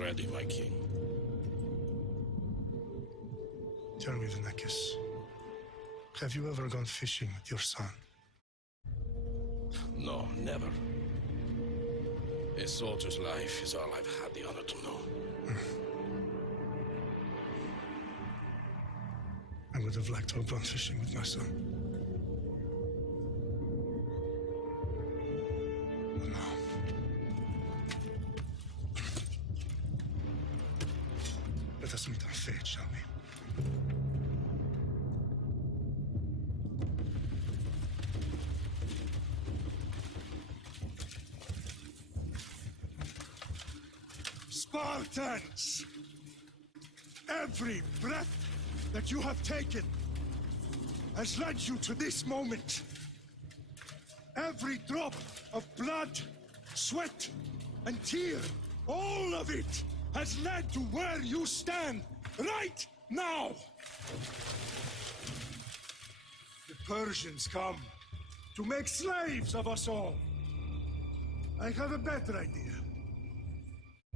ready, my king. Tell me, Vinakis, have you ever gone fishing with your son? No, never. A soldier's life is all I've had the honor to know. I would have liked to have gone fishing with my son. But no. Let us meet our fate, shall we? Spartans! Every breath that you have taken has led you to this moment. Every drop of blood, sweat, and tear, all of it has led to where you stand right now. The Persians come to make slaves of us all. I have a better idea.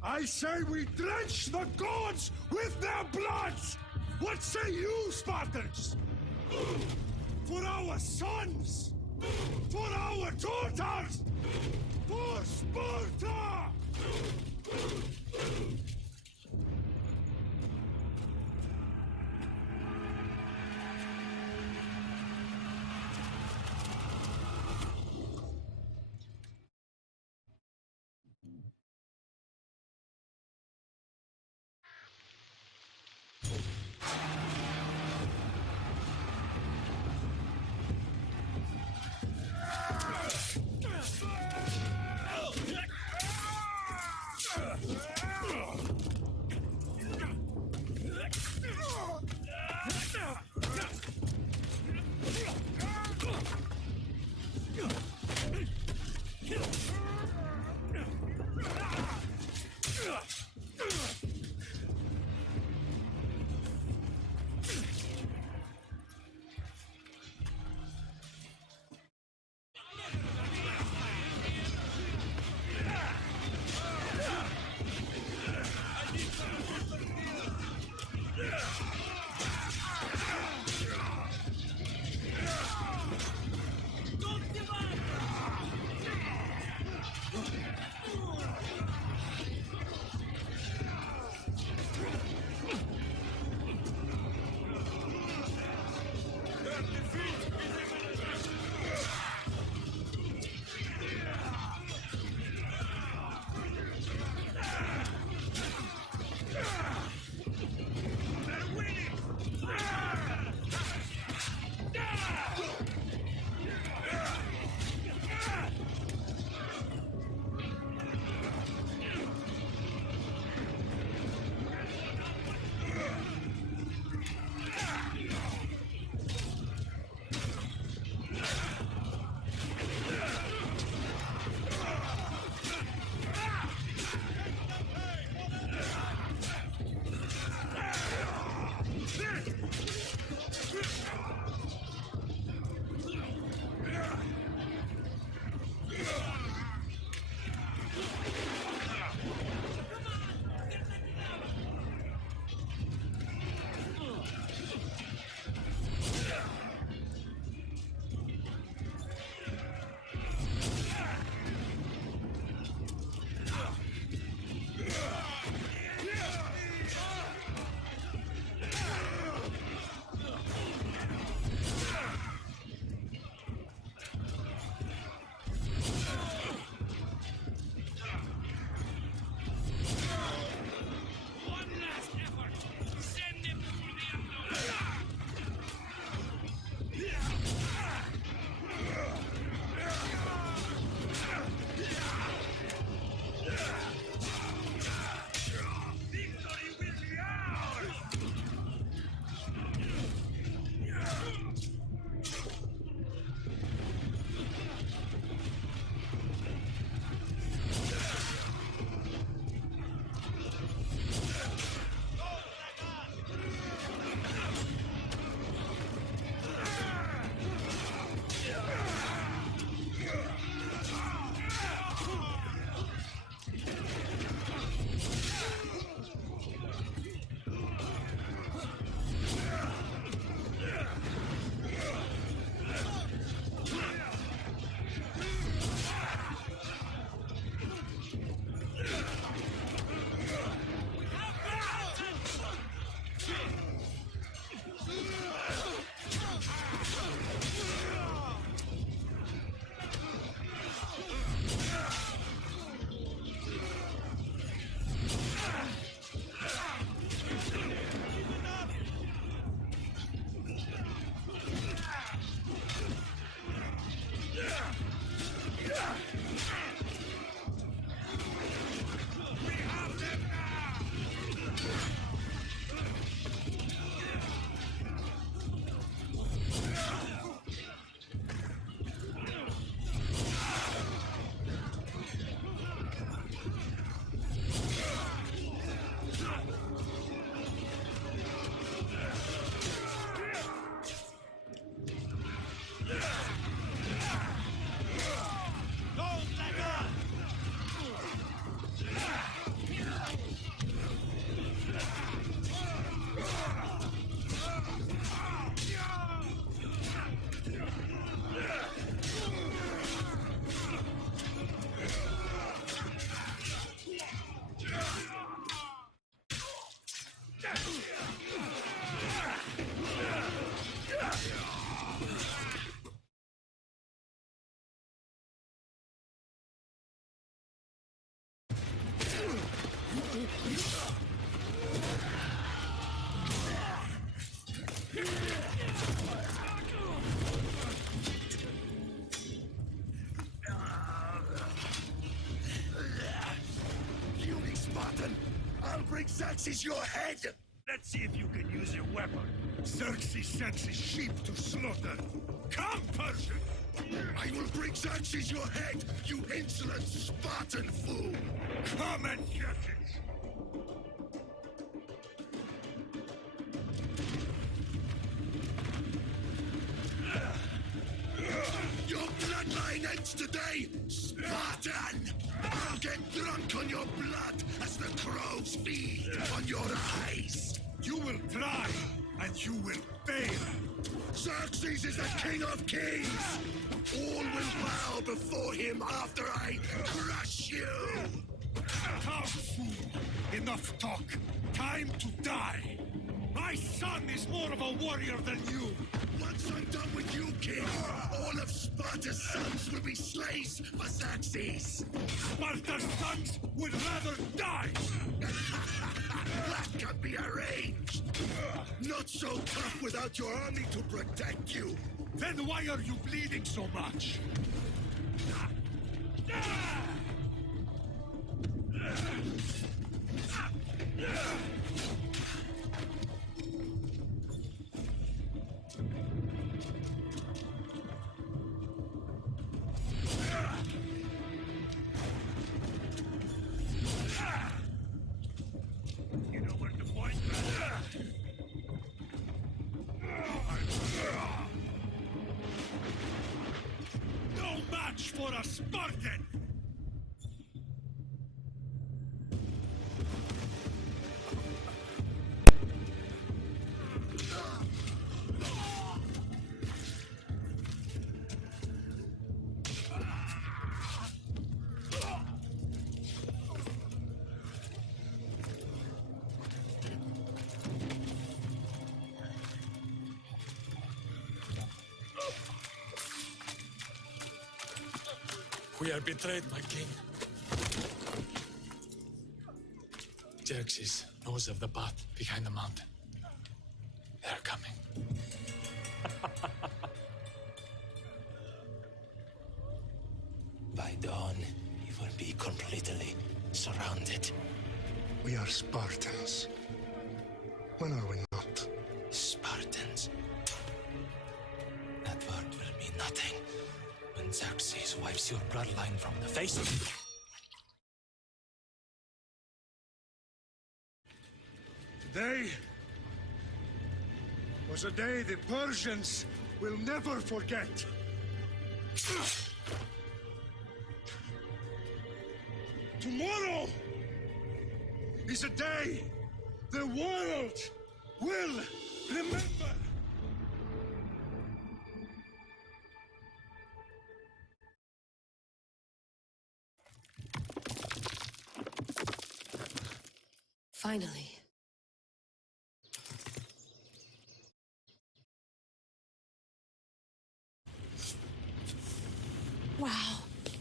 I say we drench the gods with their bloods! What say you, Spartans? For our sons! For our daughters! For Sparta! break Xerxes your head! Let's see if you can use your weapon. Xerxes sends his sheep to slaughter. Come, Persian! I will break Xerxes your head, you insolent Spartan fool! Come and get it! Your bloodline ends today, Spartan! I'll get drunk on your blood as the crows feed on your eyes! You will try, and you will fail. Xerxes is the king of kings! All will bow before him after I crush you! Come, fool! Enough talk. Time to die. My son is more of a warrior than you. Once I'm done with you, king, all of Sparta's sons will be slaves for Xerxes! Sparta's sons would rather die! That can be arranged! Not so tough without your army to protect you! Then why are you bleeding so much? You know where to point? No match for a Spartan! We are betrayed, my king. Xerxes knows of the path behind the mountain. They're coming. By dawn, we will be completely surrounded. We are Spartans. When are we not? Spartans. That word will mean nothing when Xerxes wipes your bloodline from the face of it. Today was a day the Persians will never forget. Tomorrow is a day the world will remember. Finally. Wow,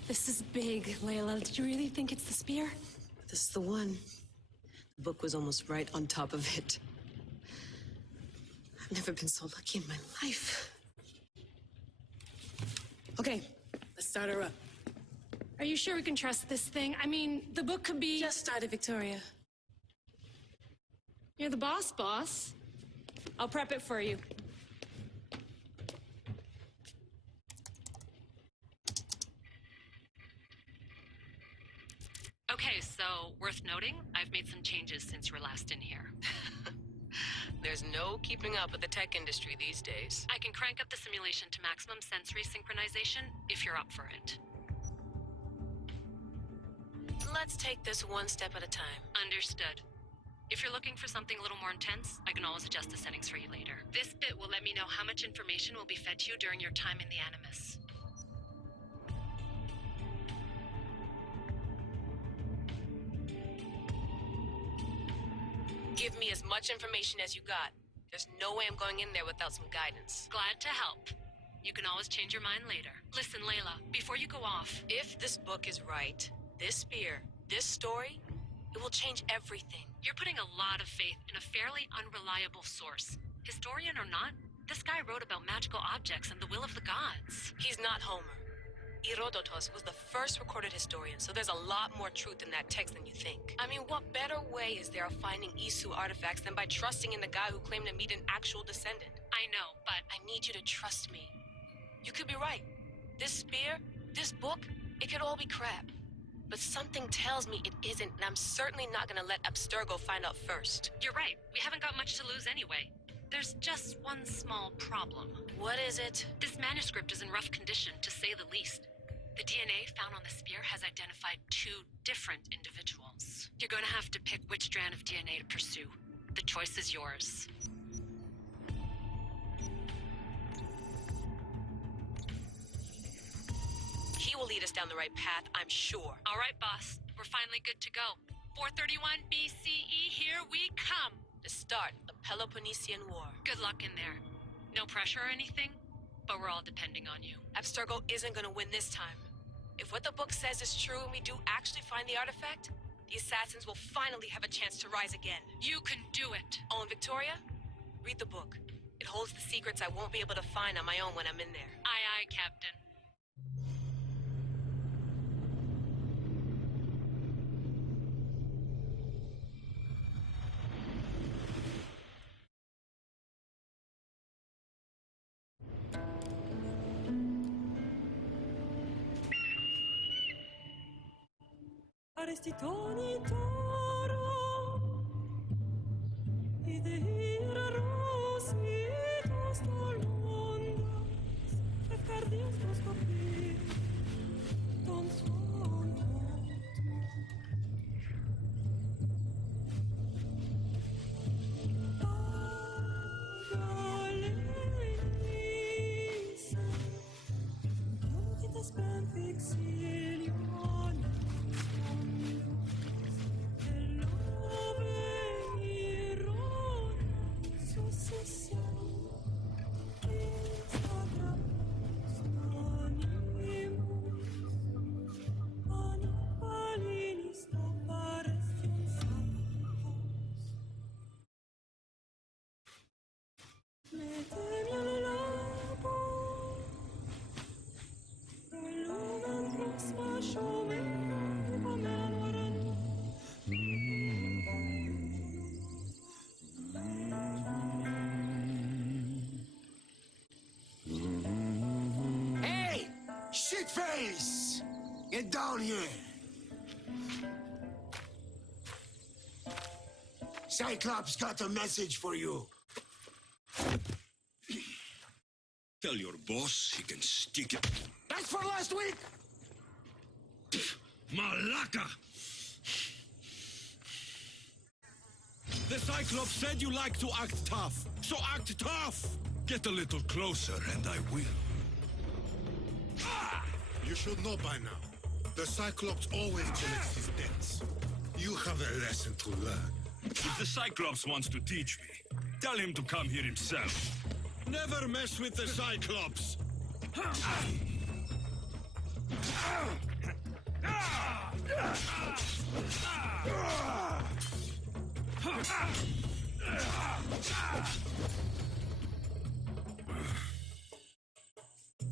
this is big, Layla. Did you really think it's the spear? This is the one. The book was almost right on top of it. I've never been so lucky in my life. Okay, let's start her up. Are you sure we can trust this thing? I mean, the book could be... Just started, Victoria. You're the boss. I'll prep it for you. Okay, so worth noting, I've made some changes since you were last in here. There's no keeping up with the tech industry these days. I can crank up the simulation to maximum sensory synchronization if you're up for it. Let's take this one step at a time. Understood. If you're looking for something a little more intense, I can always adjust the settings for you later. This bit will let me know how much information will be fed to you during your time in the Animus. Give me as much information as you got. There's no way I'm going in there without some guidance. Glad to help. You can always change your mind later. Listen, Layla, before you go off... If this book is right, this spear, this story, it will change everything. You're putting a lot of faith in a fairly unreliable source. Historian or not, this guy wrote about magical objects and the will of the gods. He's not Homer. Herodotus was the first recorded historian, so there's a lot more truth in that text than you think. I mean, what better way is there of finding Isu artifacts than by trusting in the guy who claimed to meet an actual descendant? I know, but I need you to trust me. You could be right. This spear, this book, it could all be crap. But something tells me it isn't, and I'm certainly not gonna let Abstergo find out first. you're right. We haven't got much to lose anyway. There's just one small problem. What is it? This manuscript is in rough condition, to say the least. The DNA found on the spear has identified 2 different individuals. You're going to have to pick which strand of DNA to pursue. The choice is yours. He will lead us down the right path, I'm sure. All right, boss. We're finally good to go. 431 BCE, here we come. To start the Peloponnesian War. Good luck in there. No pressure or anything, but we're all depending on you. Abstergo isn't gonna win this time. If what the book says is true and we do actually find the artifact, the assassins will finally have a chance to rise again. You can do it. Oh, and Victoria, read the book. It holds the secrets I won't be able to find on my own when I'm in there. Aye, aye, Captain. Arestitoni toro, idehira rositos tolmondas, efcardios proscopir, ton son Agalenisa, docitas ben fixilion. Hey! Shitface! Get down here! Cyclops got a message for you. Tell your boss he can stick it. That's for last week! Malaka! The Cyclops said you like to act tough, so act tough! Get a little closer and I will. You should know by now. The Cyclops always collects his debts. You have a lesson to learn. If the Cyclops wants to teach me, tell him to come here himself. Never mess with the Cyclops!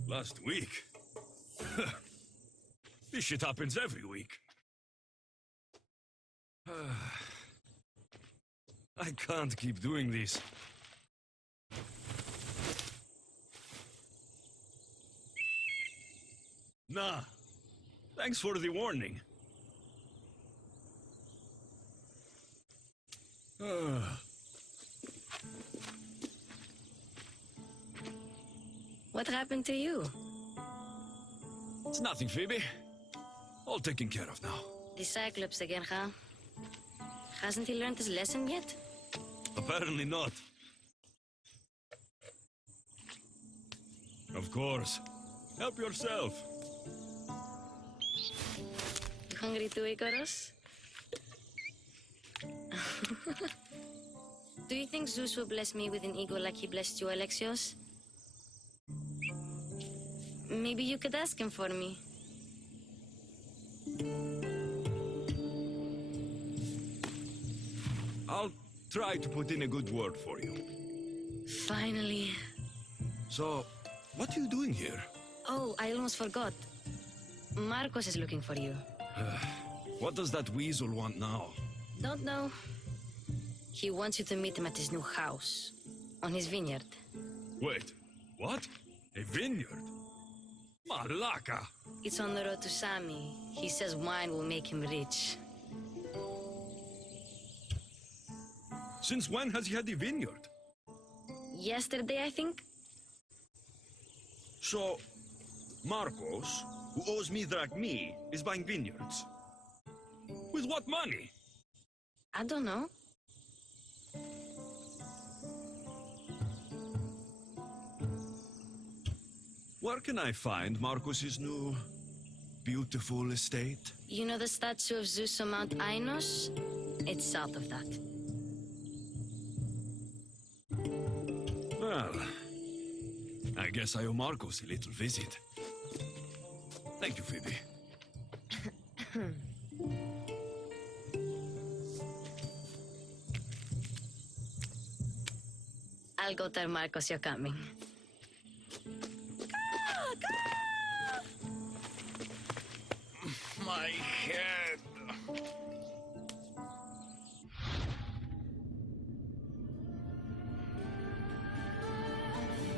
Last week? This shit happens every week. I can't keep doing this. Nah. Thanks for the warning. What happened to you? It's nothing, Phoebe. All taken care of now. The Cyclops again, huh? Hasn't he learned his lesson yet? Apparently not. Of course. Help yourself. You hungry too, Icarus? Do you think Zeus will bless me with an ego like he blessed you, Alexios? Maybe you could ask him for me. I'll try to put in a good word for you. Finally. So, what are you doing here? Oh, I almost forgot. Marcos is looking for you. What does that weasel want now? Don't know. He wants you to meet him at his new house. On his vineyard. Wait, what? A vineyard? Malaka! It's on the road to Sami. He says wine will make him rich. Since when has he had a vineyard? Yesterday, I think? So, Marcos, who owes me drachmi, is buying vineyards. With what money? I don't know. Where can I find Marcos's new, beautiful estate? You know the statue of Zeus on Mount Ainos? It's south of that. Well, I guess I owe Marcos a little visit. Thank you, Phoebe. I'll go tell Marcos you're coming. My head.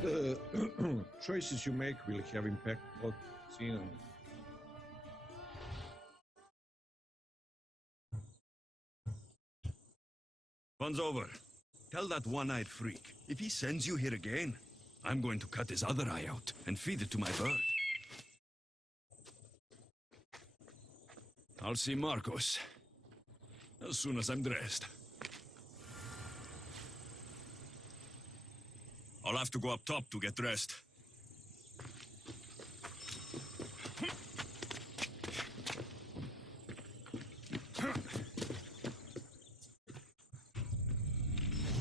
The choices you make will have impact on scene. Fun's over. Tell that one-eyed freak, if he sends you here again, I'm going to cut his other eye out and feed it to my bird. I'll see Marcos as soon as I'm dressed. I'll have to go up top to get dressed.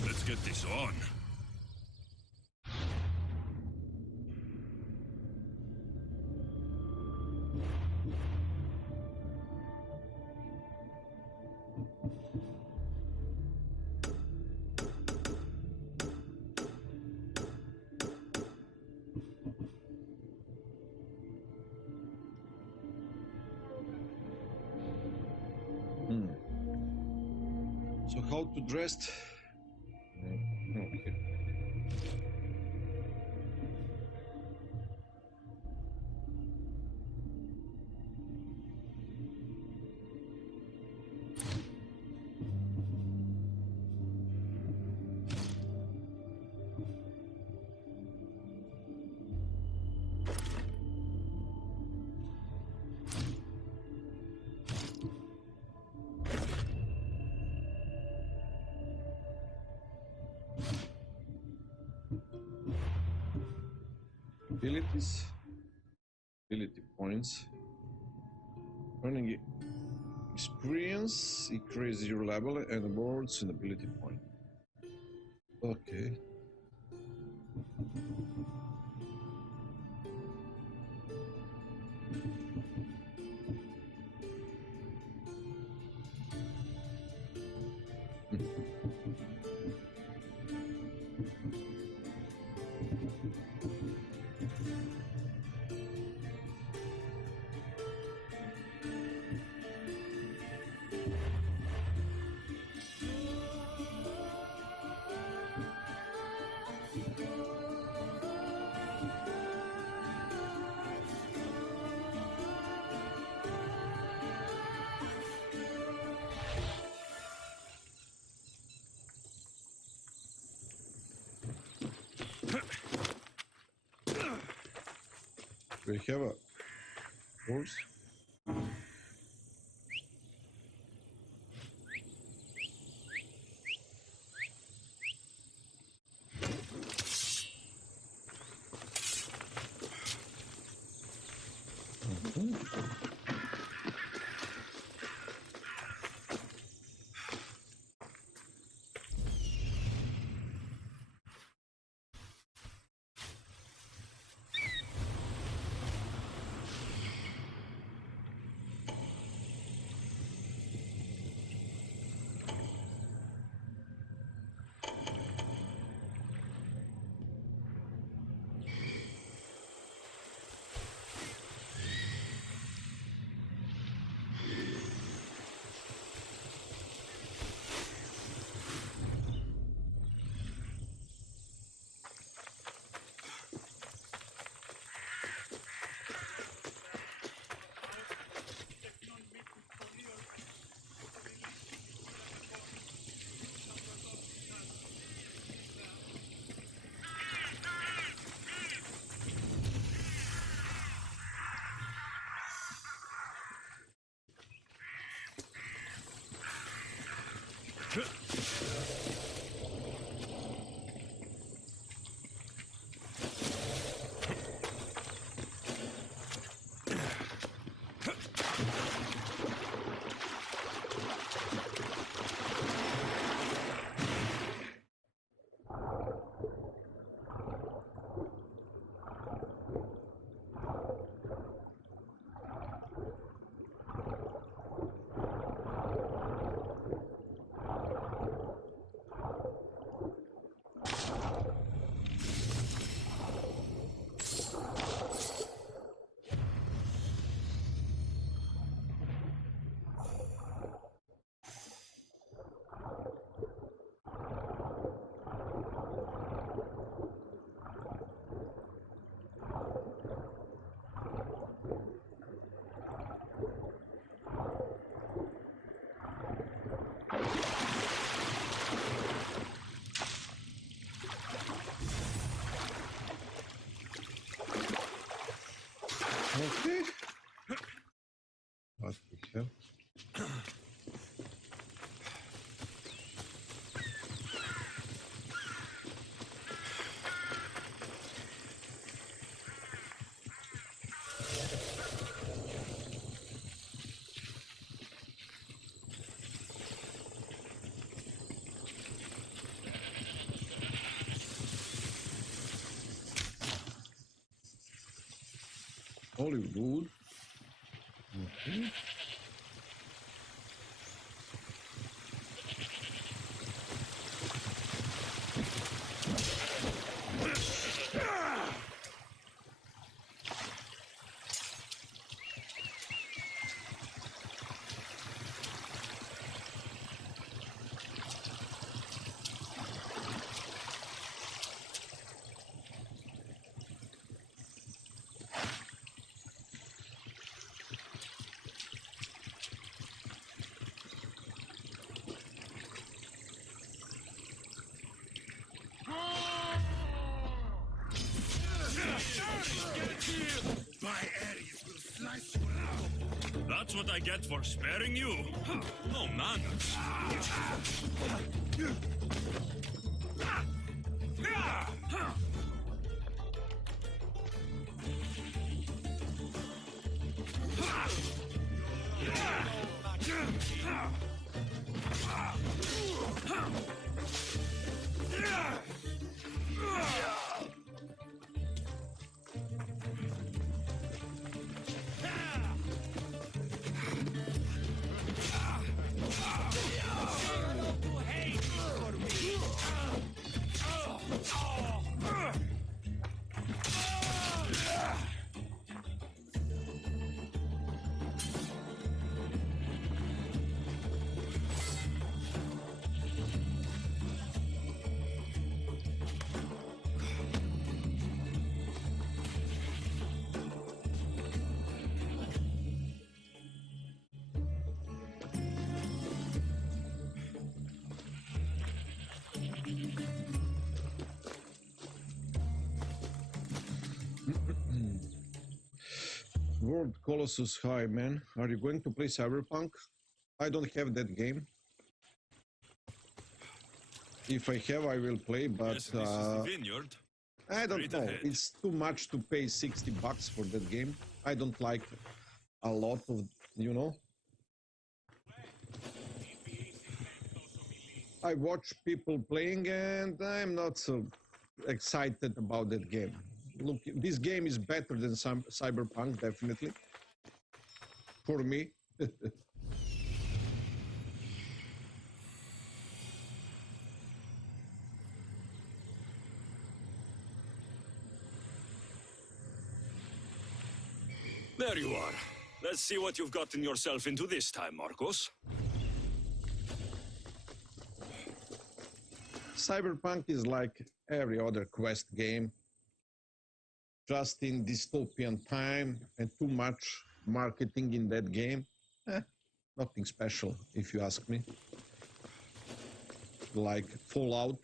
Let's get this on. So how to dress? Okay. Abilities, ability points, earning experience, increase your level and awards an ability point. Okay. We have a horse. Okay. What the hell? Olive wood. Okay. My Ares will slice you up. That's what I get for sparing you. No manners. World Colossus High, man. Are you going to play Cyberpunk? I don't have that game. If I have, I will play, but Yes, this is the vineyard. I don't Straight know. ahead. It's too much to pay $60 for that game. I don't like a lot of, you know. I watch people playing and I'm not so excited about that game. Look, this game is better than some Cyberpunk, definitely. For me. There you are. Let's see what you've gotten yourself into this time, Marcos. Cyberpunk is like every other Quest game, just in dystopian time and too much marketing in that game. Nothing special, if you ask me. Like Fallout.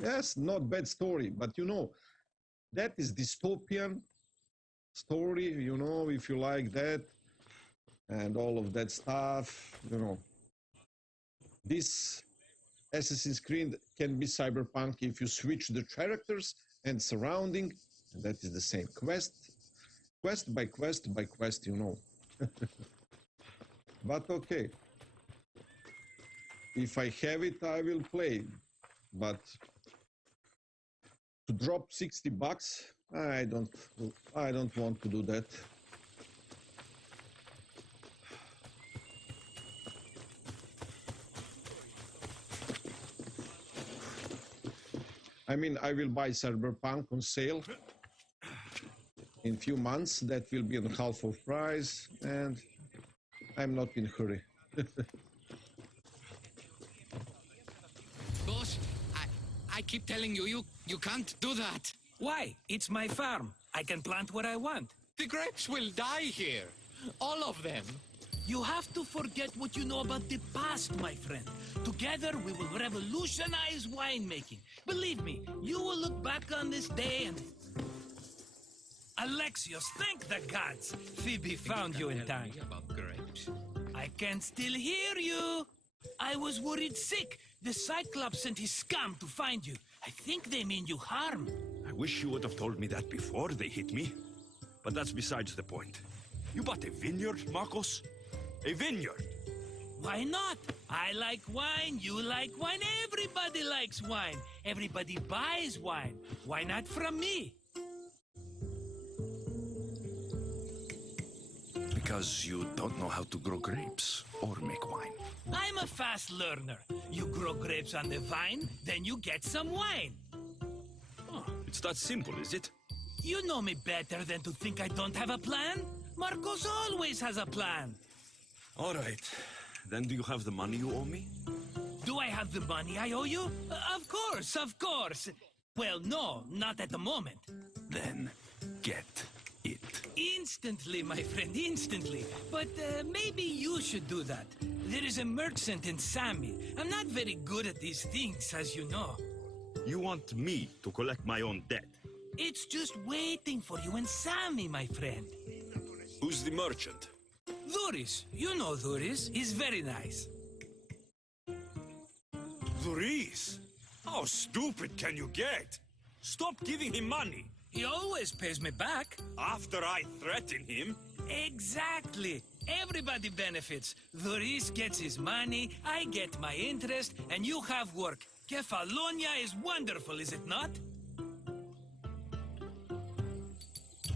Yes, not bad story, but you know, that is dystopian story, you know, if you like that, and all of that stuff, you know. This Assassin's Creed can be cyberpunk if you switch the characters and surrounding, and that is the same quest by quest by quest, you know. But okay, if I have it, I will play, but to drop $60, I don't want to do that. I mean, I will buy Cyberpunk on sale in few months. That will be on half of price, and I'm not in a hurry. Boss, I keep telling you, you can't do that. Why? It's my farm. I can plant what I want. The grapes will die here. All of them. You have to forget what you know about the past, my friend. Together, we will revolutionize winemaking. Believe me, you will look back on this day and... Alexios, thank the gods! Phoebe found you in time. About grapes. I can still hear you! I was worried sick. The Cyclops sent his scum to find you. I think they mean you harm. I wish you would have told me that before they hit me. But that's besides the point. You bought a vineyard, Marcos? A vineyard? Why not? I like wine, you like wine, everybody likes wine. Everybody buys wine. Why not from me? Because you don't know how to grow grapes or make wine. I'm a fast learner. You grow grapes on the vine, then you get some wine. Oh, it's that simple, is it? You know me better than to think I don't have a plan. Marcos always has a plan. All right. Then do you have the money you owe me? Do I have the money I owe you? Of course, of course. Well, no, not at the moment. Then get it. Instantly, my friend, instantly. But maybe you should do that. There is a merchant in Sami. I'm not very good at these things, as you know. You want me to collect my own debt? It's just waiting for you in Sami, my friend. Who's the merchant? Duris. You know Duris. He's very nice. Duris? How stupid can you get? Stop giving him money. He always pays me back. After I threaten him? Exactly. Everybody benefits. Duris gets his money, I get my interest, and you have work. Kefalonia is wonderful, is it not?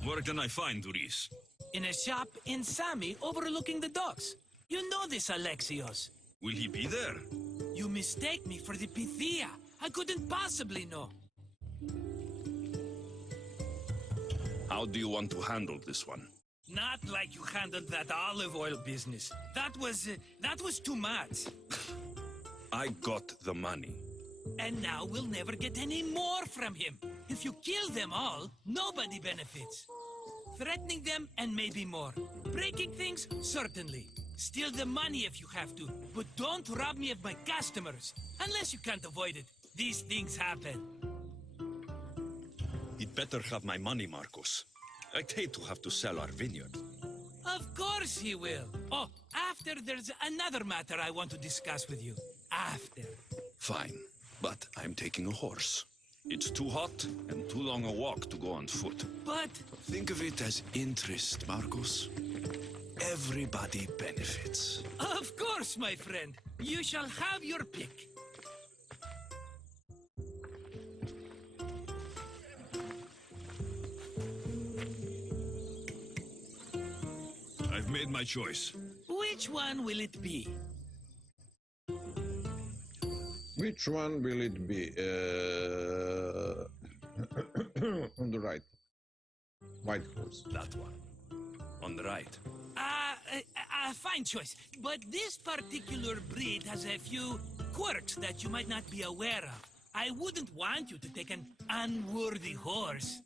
Where can I find Duris? In a shop in Sami overlooking the docks. You know this, Alexios. Will he be there? You mistake me for the Pythia. I couldn't possibly know. How do you want to handle this one? Not like you handled that olive oil business. That was too much. I got the money. And now we'll never get any more from him. If you kill them all, nobody benefits. Threatening them, and maybe more. Breaking things, certainly. Steal the money if you have to, but don't rob me of my customers. Unless you can't avoid it. These things happen. He'd better have my money, Marcos. I'd hate to have to sell our vineyard. Of course he will. Oh, after there's another matter I want to discuss with you. After. Fine, but I'm taking a horse. It's too hot and too long a walk to go on foot. But... Think of it as interest, Marcos. Everybody benefits. Of course, my friend. You shall have your pick. I've made my choice. Which one will it be? Which one will it be? On the right. White horse. That one. On the right. Fine choice. But this particular breed has a few quirks that you might not be aware of. I wouldn't want you to take an unworthy horse.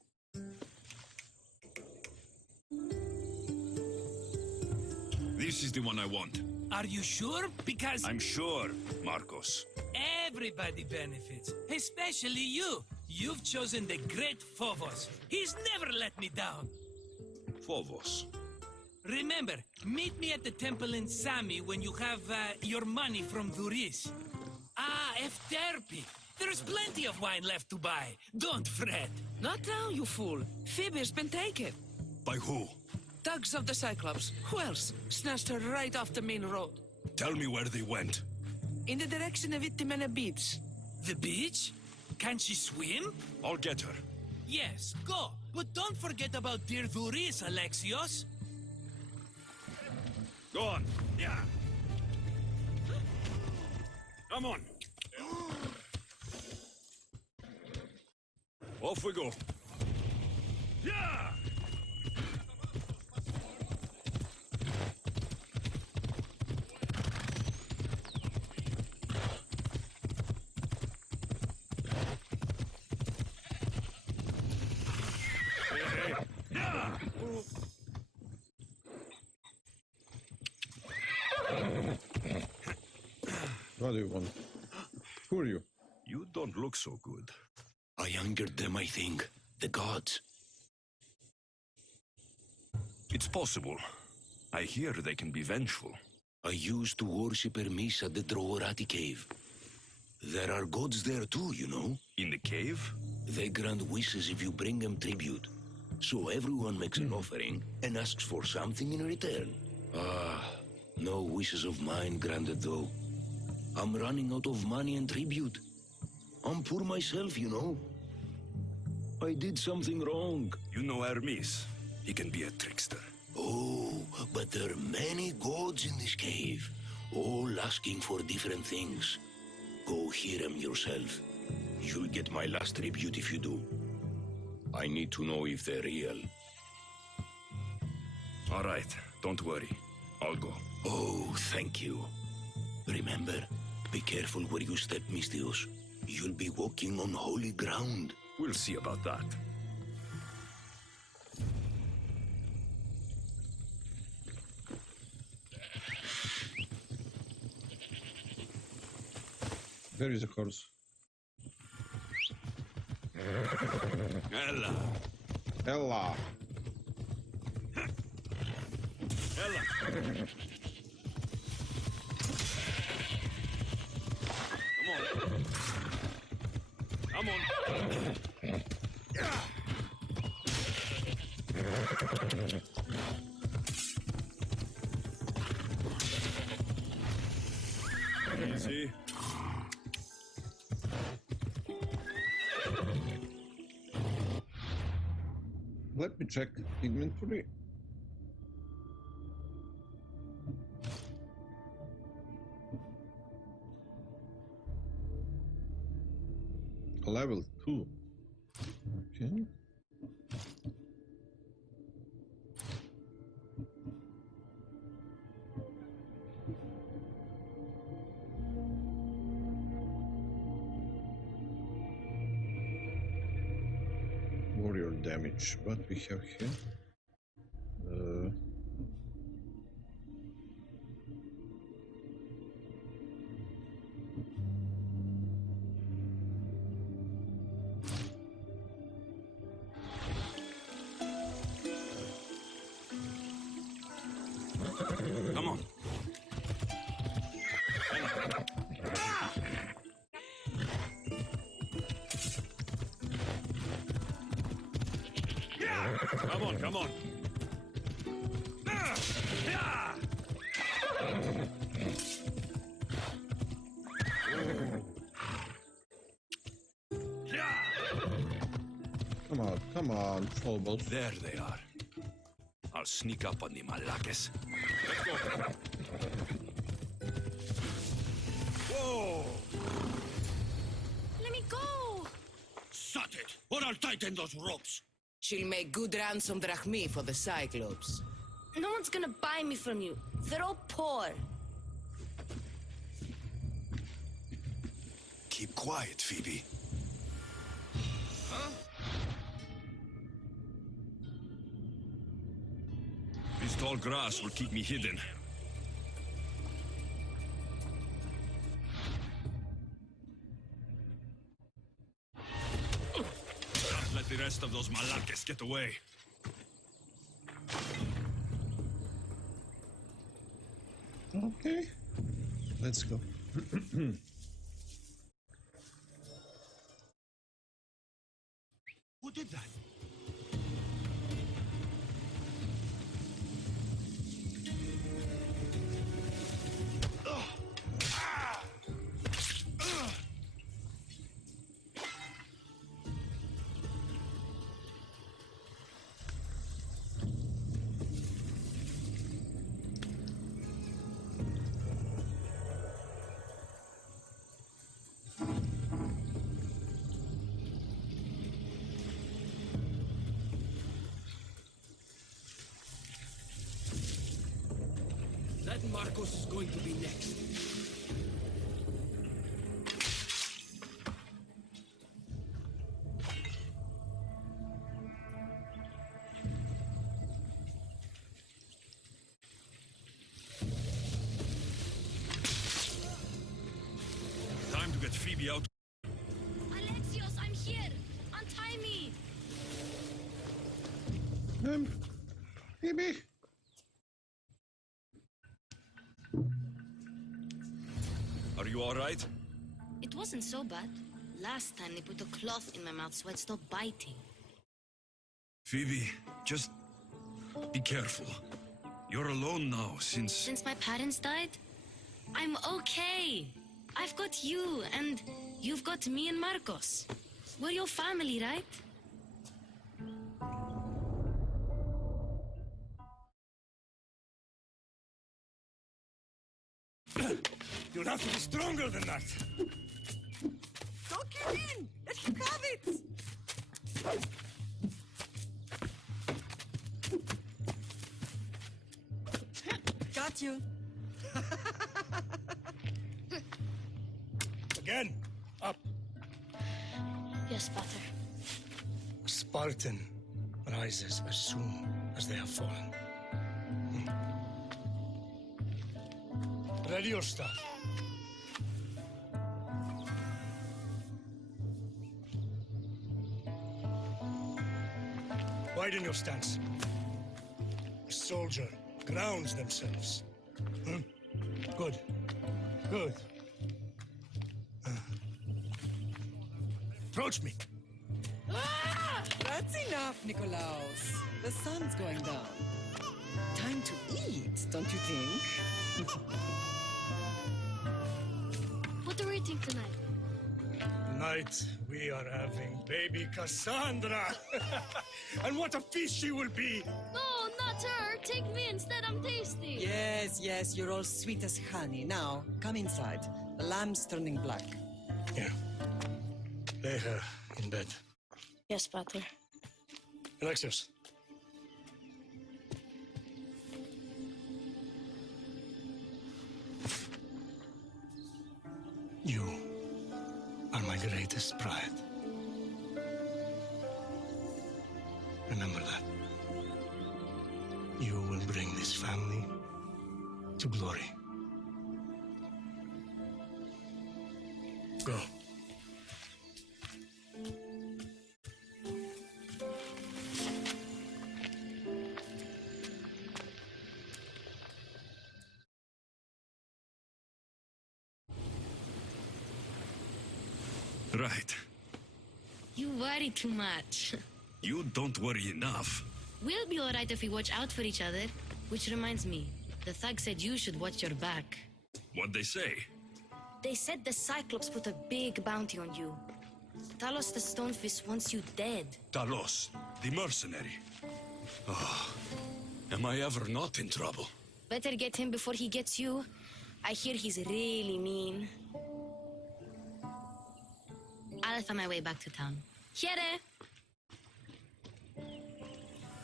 This is the one I want. Are you sure? Because... I'm sure, Marcos. Everybody benefits, especially you. You've chosen the great Phobos. He's never let me down. Phobos. Remember, meet me at the temple in Sami when you have your money from Duris. Ah, Efterpi. There's plenty of wine left to buy. Don't fret. Not now, you fool. Phoebe's been taken. By who? Thugs of the Cyclops. Who else? Snatched her right off the main road. Tell me where they went. In the direction of Itimena Beach. The beach? Can she swim? I'll get her. Yes, go. But don't forget about dear Duris, Alexios. Go on. Yeah. Come on. Off we go. Yeah! What do you want? Who are you? You don't look so good. I angered them, I think. The gods. It's possible. I hear they can be vengeful. I used to worship Hermes at the Droorati cave. There are gods there too, you know. In the cave? They grant wishes if you bring them tribute. So everyone makes an offering and asks for something in return. Ah, no wishes of mine granted though. I'm running out of money and tribute. I'm poor myself, you know. I did something wrong. You know Hermes. He can be a trickster. Oh, but there are many gods in this cave, all asking for different things. Go hear them yourself. You'll get my last tribute if you do. I need to know if they're real. All right, don't worry. I'll go. Oh, thank you. Remember, be careful where you step, Mystios. You'll be walking on holy ground. We'll see about that. There is a horse. Ella. Ella. Ella. Come on. Yeah. Easy. Let me check inventory. Level 2. Okay. Warrior damage. What we have here? Come on. Come on, come on. Come on, Phobos. There they are. I'll sneak up on the Malakes. Let's go. Whoa! Let me go! Shut it, or I'll tighten those ropes. She'll make good ransom drachmi for the Cyclops. No one's gonna buy me from you. They're all poor. Keep quiet, Phoebe. Huh? This tall grass will keep me hidden. Don't let the rest of those Malakes get away. Okay, let's go. Who did that? That Marcos is going to be next. Time to get Phoebe out. Alexios, I'm here! Untie me! Phoebe. Are you all right? It wasn't so bad. Last time they put a cloth in my mouth so I'd stop biting. Phoebe, just be careful. You're alone now since... Since my parents died? I'm okay. I've got you, and you've got me and Marcos. We're your family, right? You'll have to be stronger than that. Don't give in! Let him have it! Got you. Again, up. Yes, Pater. A Spartan rises as soon as they have fallen. Ready your stuff. Widen your stance. A soldier grounds themselves. Good. Good. Approach me. That's enough, Nikolaos. The sun's going down. Time to eat, don't you think? What are we eating tonight? Tonight, we are having baby Cassandra. And what a feast she will be. No, not her. Take me instead. I'm tasty. Yes, yes, you're all sweet as honey. Now, come inside. The lamb's turning black. Here. Lay her in bed. Yes, Pater. Alexios. You are my greatest pride. Remember that. You will bring this family to glory. Go. Right. You worry too much. You don't worry enough. We'll be alright if we watch out for each other. Which reminds me, the thug said you should watch your back. What'd they say? They said the Cyclops put a big bounty on you. Talos the Stonefist wants you dead. Talos, the mercenary. Oh, am I ever not in trouble? Better get him before he gets you. I hear he's really mean. I'll find my way back to town. Here!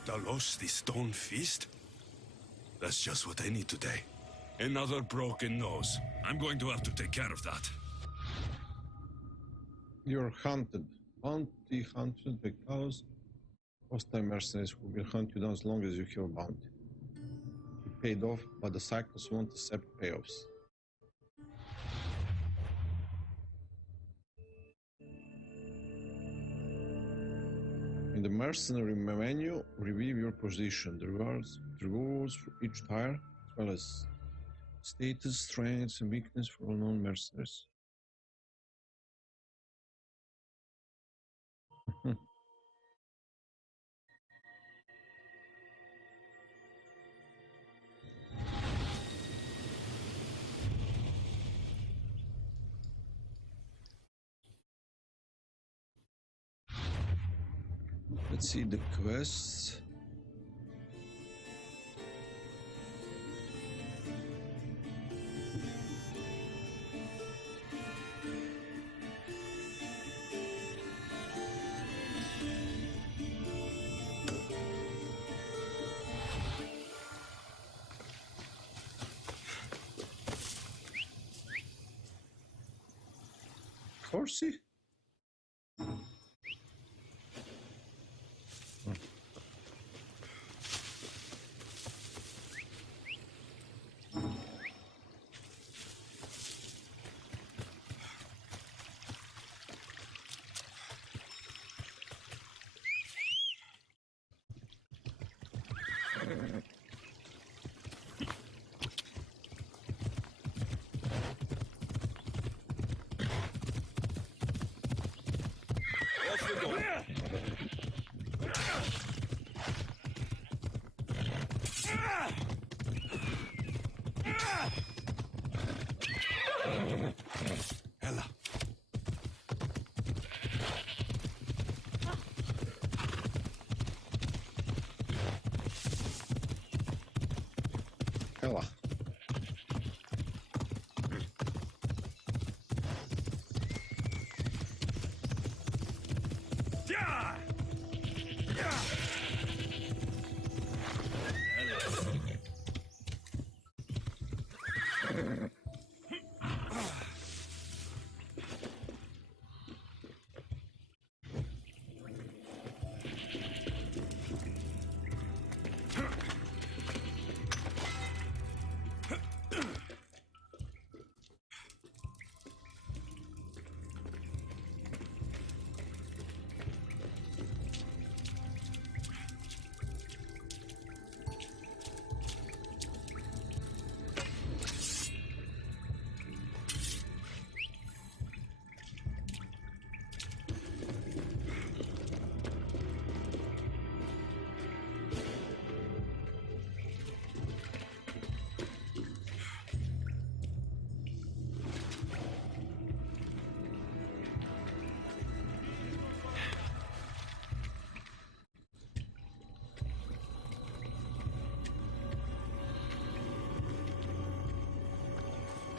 Talos, the stone fist? That's just what I need today. Another broken nose. I'm going to have to take care of that. You're hunted. Bounty hunted by cows. Hostile mercenaries who will hunt you down as long as you have a bounty. You paid off, but the Cyclops won't accept payoffs. In the mercenary menu, review your position. The rewards for each tire, as well as status, strengths, and weakness for all non-mercenaries. Let's see the quests. Horsey? Ella. Ella.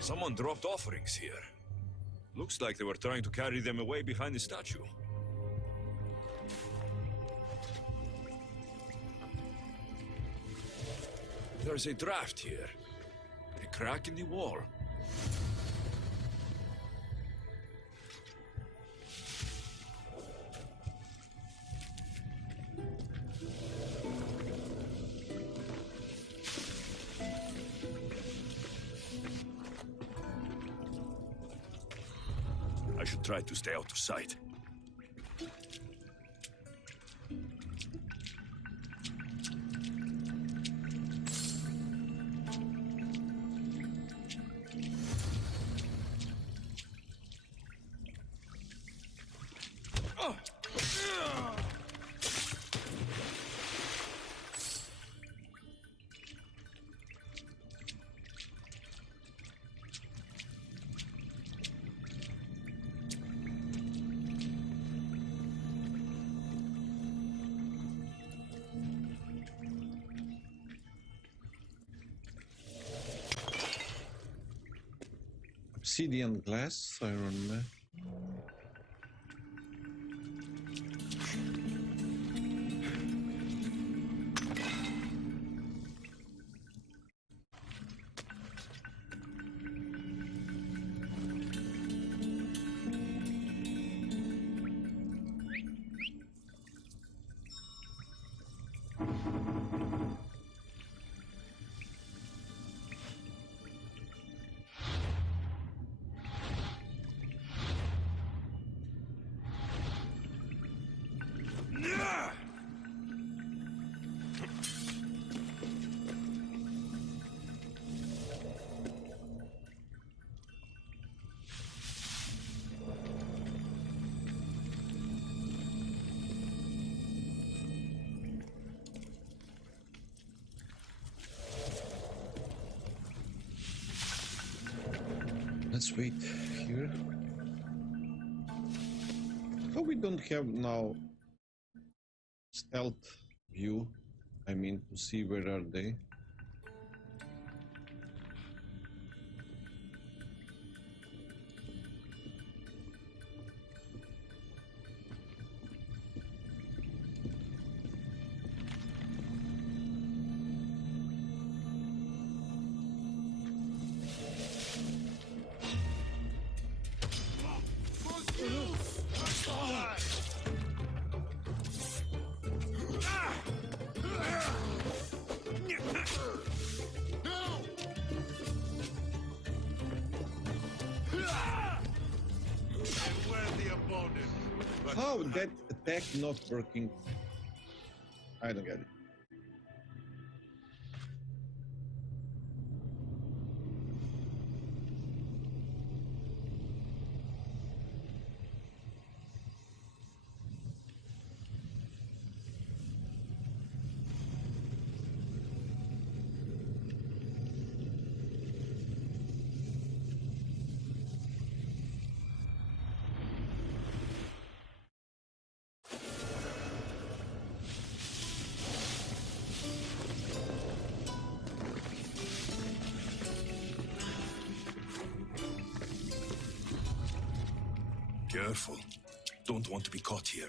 Someone dropped offerings here. Looks like they were trying to carry them away behind the statue. There's a draft here. A crack in the wall. I should try to stay out of sight. Obsidian glass, Iron Man. Let's wait here. So we don't have now stealth view. I mean, to see where are they. How that attack not working? I don't get it. Careful. Don't want to be caught here.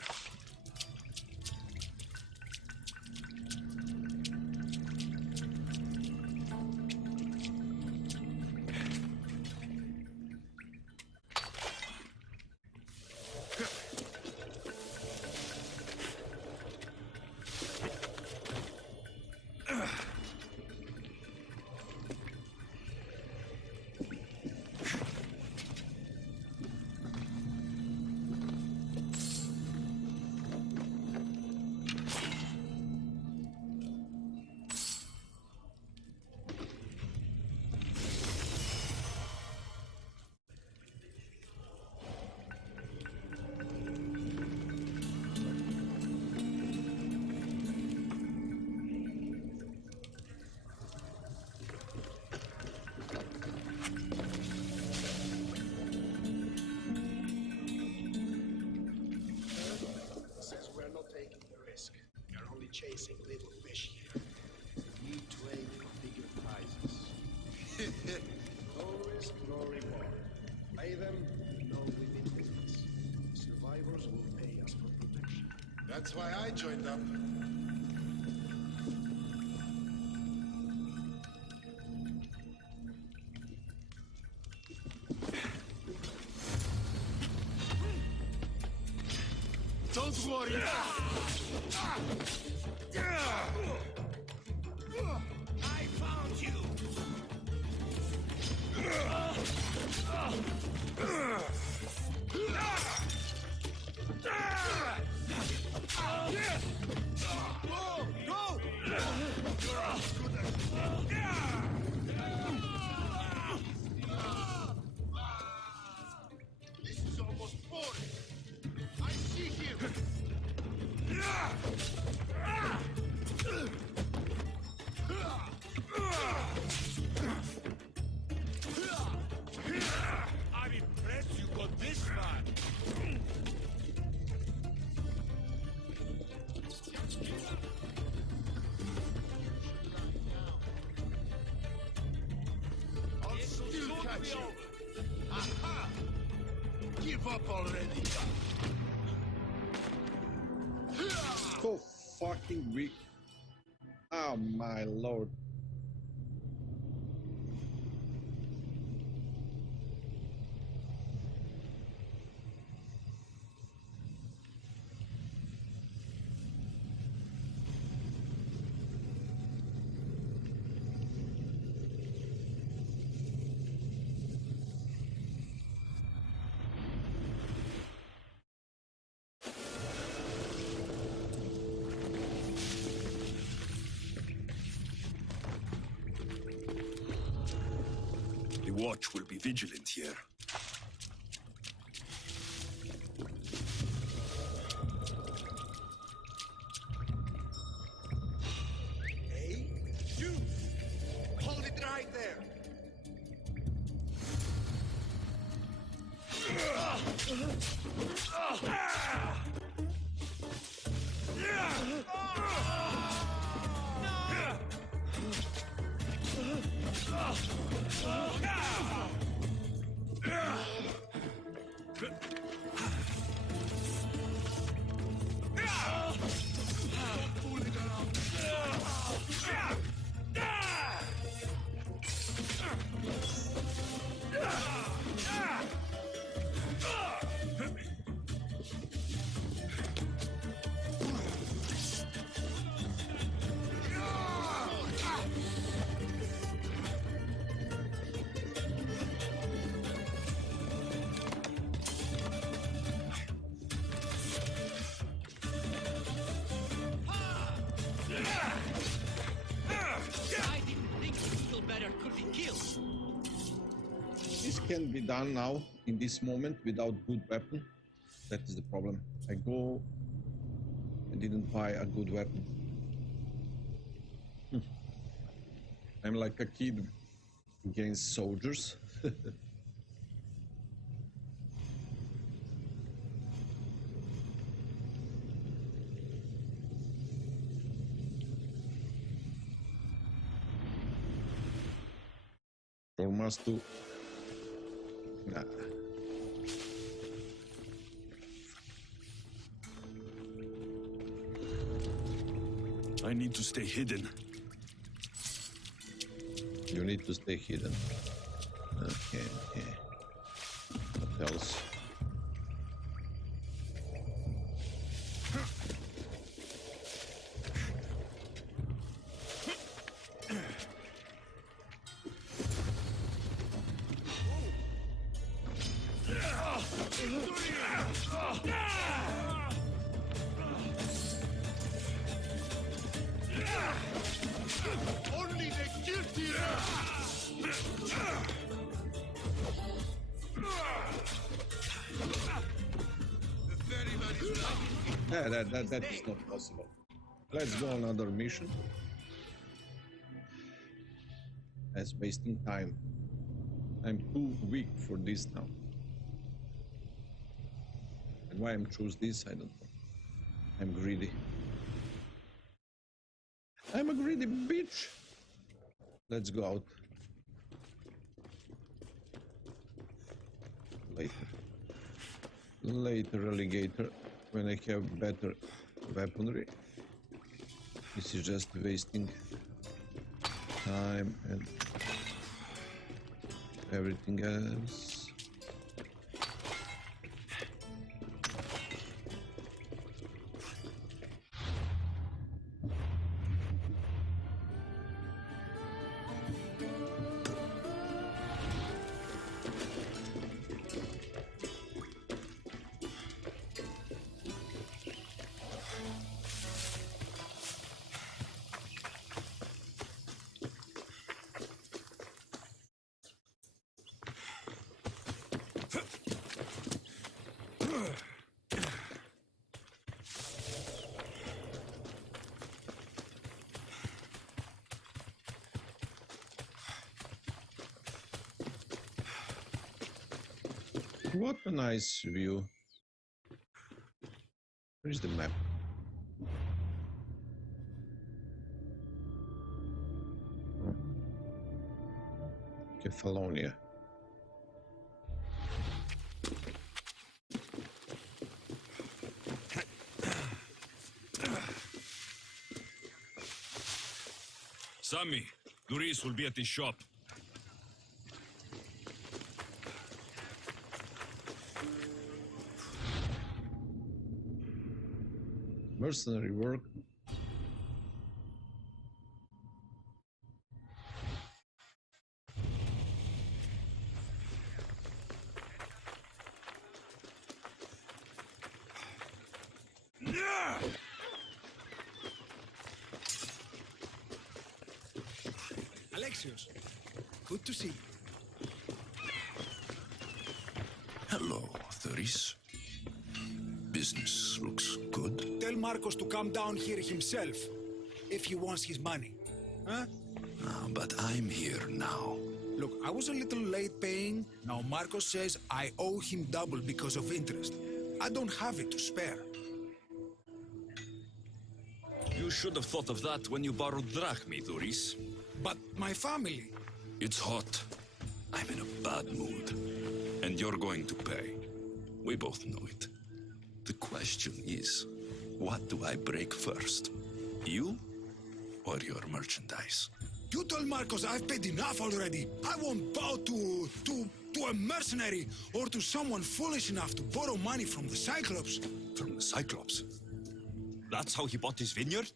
Chasing little fish here. We trade for bigger prizes. No risk, no reward. Pay them, no win in business. Survivors will pay us for protection. That's why I joined up. Don't worry. I found you! Whoa! Go! This is almost boring. I see him! I'm impressed you got this far. I'll still catch you. Aha! Give up already. So fucking weak. Oh my lord. The watch will be vigilant here. Hey, you! Hold it right there! This can be done now in this moment without good weapon. That is the problem. I go and didn't buy a good weapon. I'm like a kid against soldiers. Or must do. Nah. I need to stay hidden. You need to stay hidden. Okay, okay. What else? Only the guilty. Yeah, that is not possible. Let's go another mission. That's wasting time. I'm too weak for this now. And why I'm choose this, I don't know. I'm greedy. I'm a greedy bitch. Let's go out. Later, alligator, when I have better weaponry. This is just wasting time and everything else. What a nice view. Where's the map? Kefalonia. Sammy, Luis will be at his shop. Mercenary work. Alexios, good to see you. Hello, Thuris. Business looks good. Tell Marcos to come down here himself, if he wants his money. Huh? But I'm here now. Look, I was a little late paying. Now Marcos says I owe him double because of interest. I don't have it to spare. You should have thought of that when you borrowed drachmi, Duris. But my family... It's hot. I'm in a bad mood. And you're going to pay. We both know it. The question is, what do I break first? You or your merchandise? You told Marcos I've paid enough already. I won't bow to a mercenary or to someone foolish enough to borrow money from the Cyclops. From the Cyclops? That's how he bought his vineyard?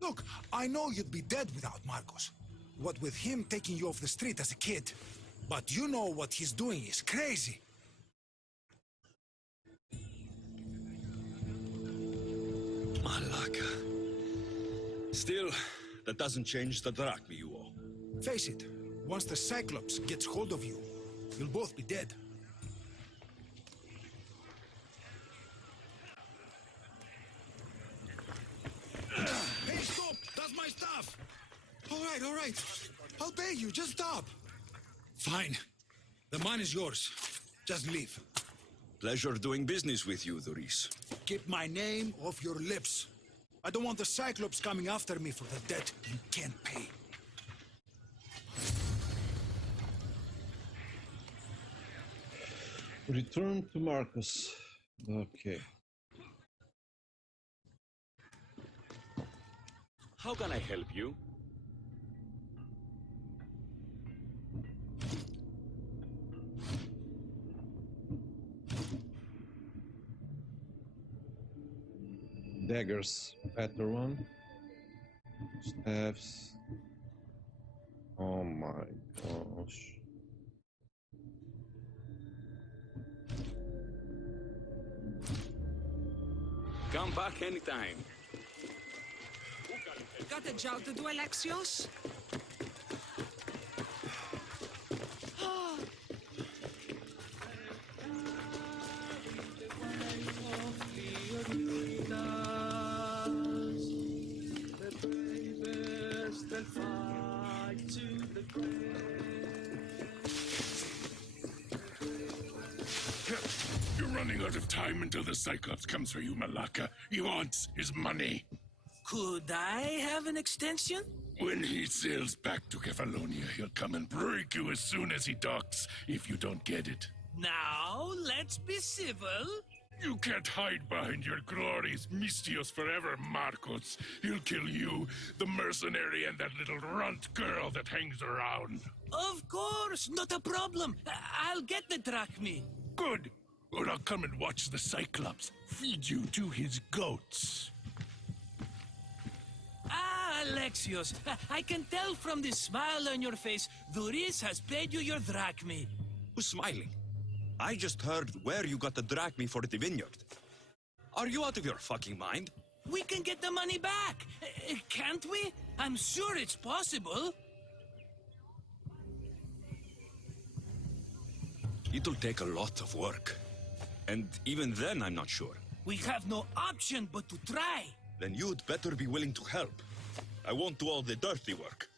Look, I know you'd be dead without Marcos. What with him taking you off the street as a kid. But you know what he's doing is crazy. Malaka. Still, that doesn't change the drachmi you owe. Face it, once the Cyclops gets hold of you, you'll both be dead. Hey, stop! That's my stuff! All right. I'll pay you, just stop. Fine. The mine is yours. Just leave. Pleasure doing business with you, Duris. Keep my name off your lips. I don't want the Cyclops coming after me for the debt you can't pay. Return to Marcus. Okay. How can I help you? Daggers, better one. Staffs. Oh my gosh. Come back anytime. Got a job to do, Alexios? You're running out of time until the Cyclops comes for you, Malaka. He wants his money. Could I have an extension? When he sails back to Kefalonia, he'll come and break you as soon as he docks, if you don't get it. Now, let's be civil. You can't hide behind your glories, Mistios forever, Marcos. He'll kill you, the mercenary, and that little runt girl that hangs around. Of course, not a problem. I'll get the drachmi. Good. Or I'll come and watch the Cyclops feed you to his goats. Alexios, I can tell from the smile on your face, Duris has paid you your drachmi. Who's smiling? I just heard where you got the drachmi for the vineyard. Are you out of your fucking mind? We can get the money back, can't we? I'm sure it's possible. It'll take a lot of work. And even then, I'm not sure. We have no option but to try. Then you'd better be willing to help. I won't do all the dirty work.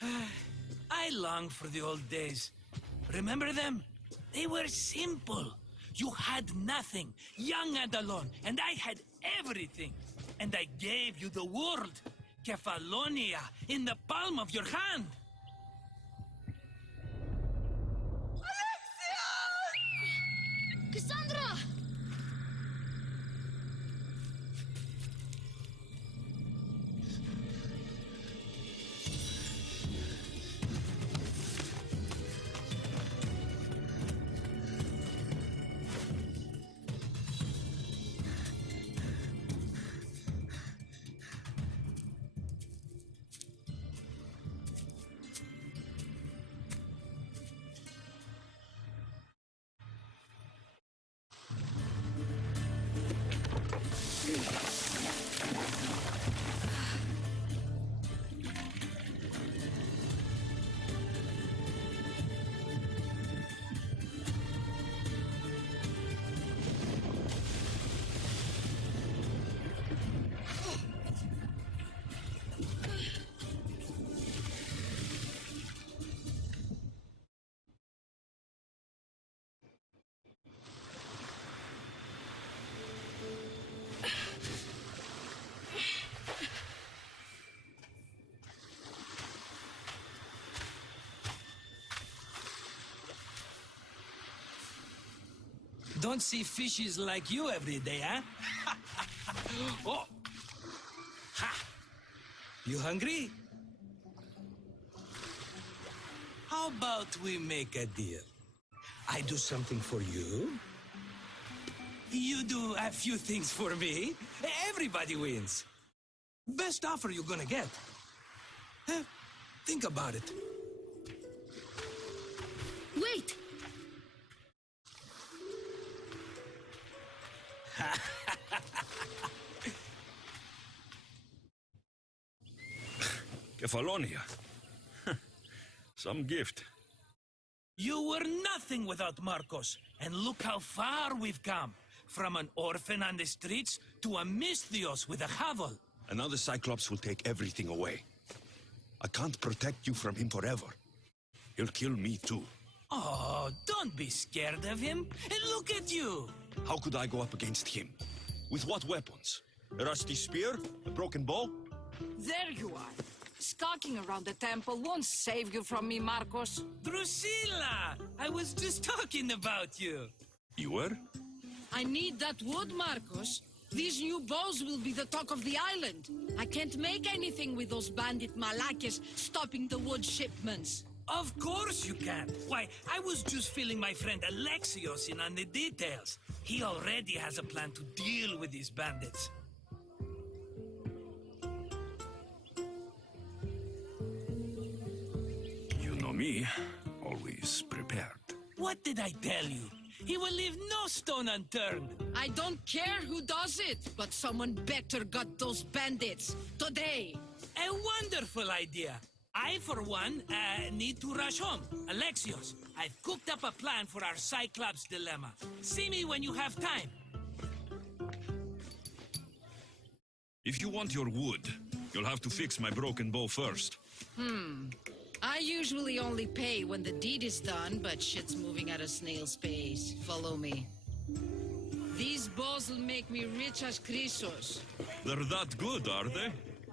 I long for the old days. Remember them? They were simple. You had nothing, young and alone, and I had everything. And I gave you the world, Kefalonia, in the palm of your hand. Cassandra! Don't see fishes like you every day, huh? Oh! Ha! You hungry? How about we make a deal? I do something for you. You do a few things for me. Everybody wins. Best offer you're gonna get. Huh? Think about it. Wait! Kefalonia. Some gift. You were nothing without Marcos, and look how far we've come. From an orphan on the streets to a Misthios with a hovel. And now the Cyclops will take everything away. I can't protect you from him forever. He'll kill me too. Oh, don't be scared of him. And look at you. How could I go up against him? With what weapons? A rusty spear? A broken bow? There you are. Skulking around the temple won't save you from me, Marcos. Drusilla! I was just talking about you. You were? I need that wood, Marcos. These new bows will be the talk of the island. I can't make anything with those bandit malakes stopping the wood shipments. Of course you can. Why, I was just filling my friend Alexios in on the details. He already has a plan to deal with these bandits. You know me, always prepared. What did I tell you? He will leave no stone unturned. I don't care who does it, but someone better got those bandits. Today. A wonderful idea. I, for one, need to rush home. Alexios, I've cooked up a plan for our Cyclops dilemma. See me when you have time. If you want your wood, you'll have to fix my broken bow first. I usually only pay when the deed is done, but shit's moving at a snail's pace. Follow me. These bows will make me rich as Chrysos. They're that good, are they?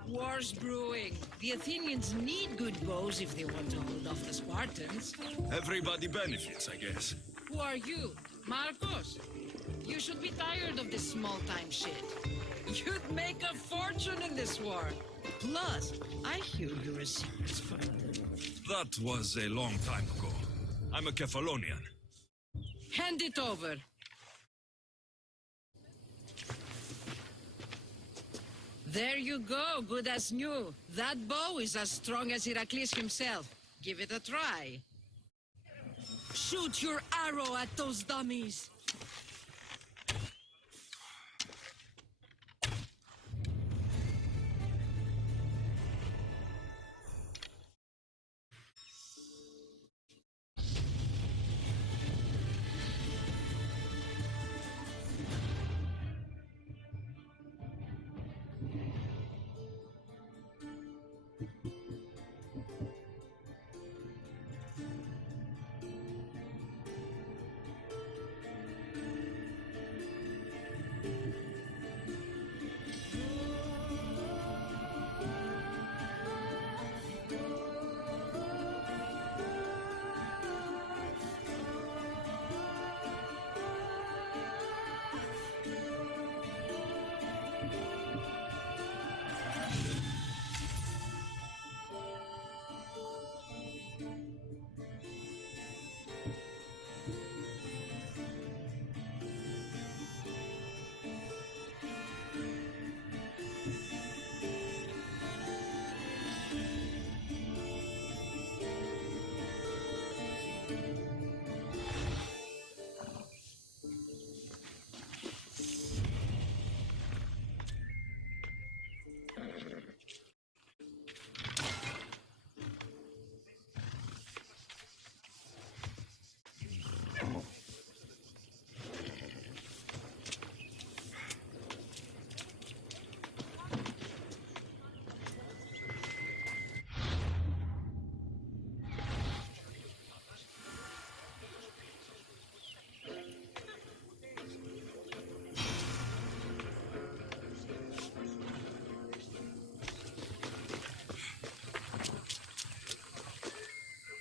War's brewing. The Athenians need good bows if they want to hold off the Spartans. Everybody benefits, I guess. Who are you? Marcos? You should be tired of this small-time shit. You'd make a fortune in this war. Plus, I hear you're a secret Spartan. That was a long time ago. I'm a Kefalonian. Hand it over. There you go, good as new. That bow is as strong as Heracles himself. Give it a try. Shoot your arrow at those dummies.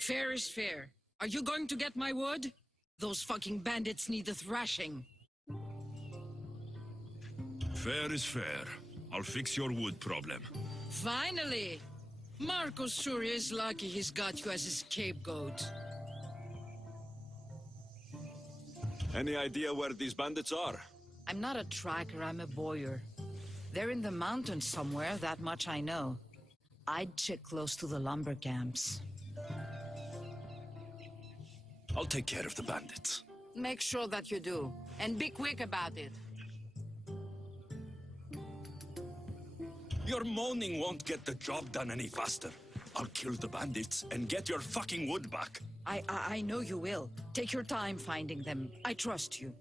Fair is fair. Are you going to get my wood? Those fucking bandits need a thrashing. Fair is fair. I'll fix your wood problem. Finally! Marcos sure is lucky he's got you as his scapegoat. Any idea where these bandits are? I'm not a tracker, I'm a boyer. They're in the mountains somewhere, that much I know. I'd check close to the lumber camps. I'll take care of the bandits. Make sure that you do, and be quick about it. Your moaning won't get the job done any faster. I'll kill the bandits and get your fucking wood back. I know you will. Take your time finding them. I trust you.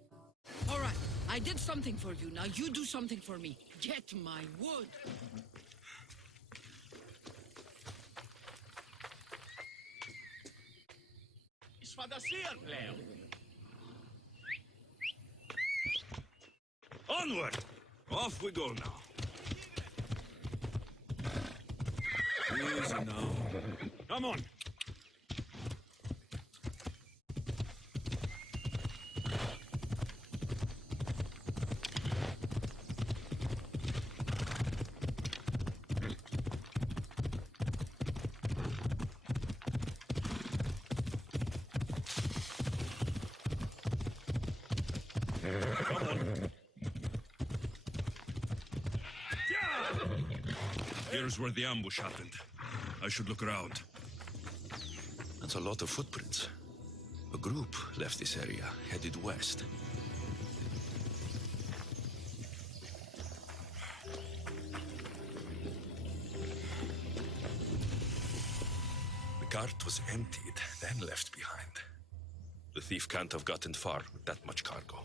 All right, I did something for you. Now you do something for me. Get my wood. Onward! Off we go now. Easy now. Come on. Here's where the ambush happened. I should look around. That's a lot of footprints. A group left this area, headed west. The cart was emptied, then left behind. The thief can't have gotten far with that much cargo.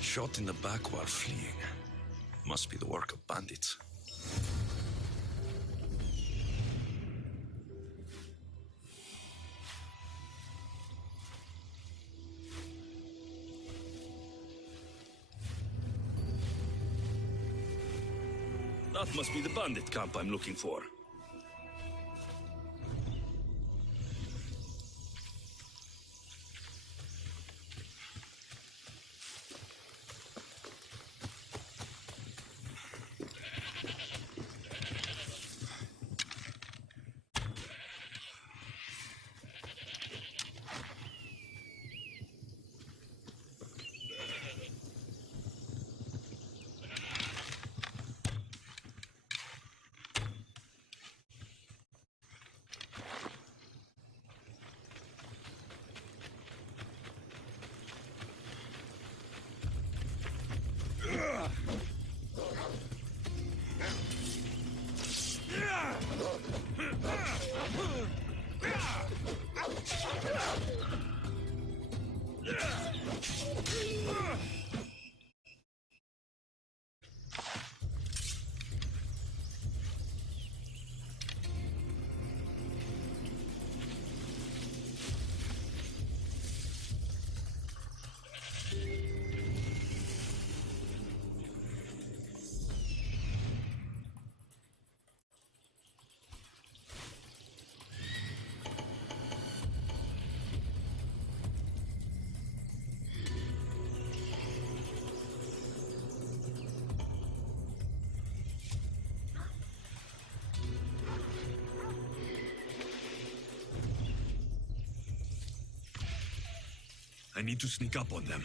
Shot in the back while fleeing. Must be the work of bandits. That must be the bandit camp I'm looking for. I need to sneak up on them.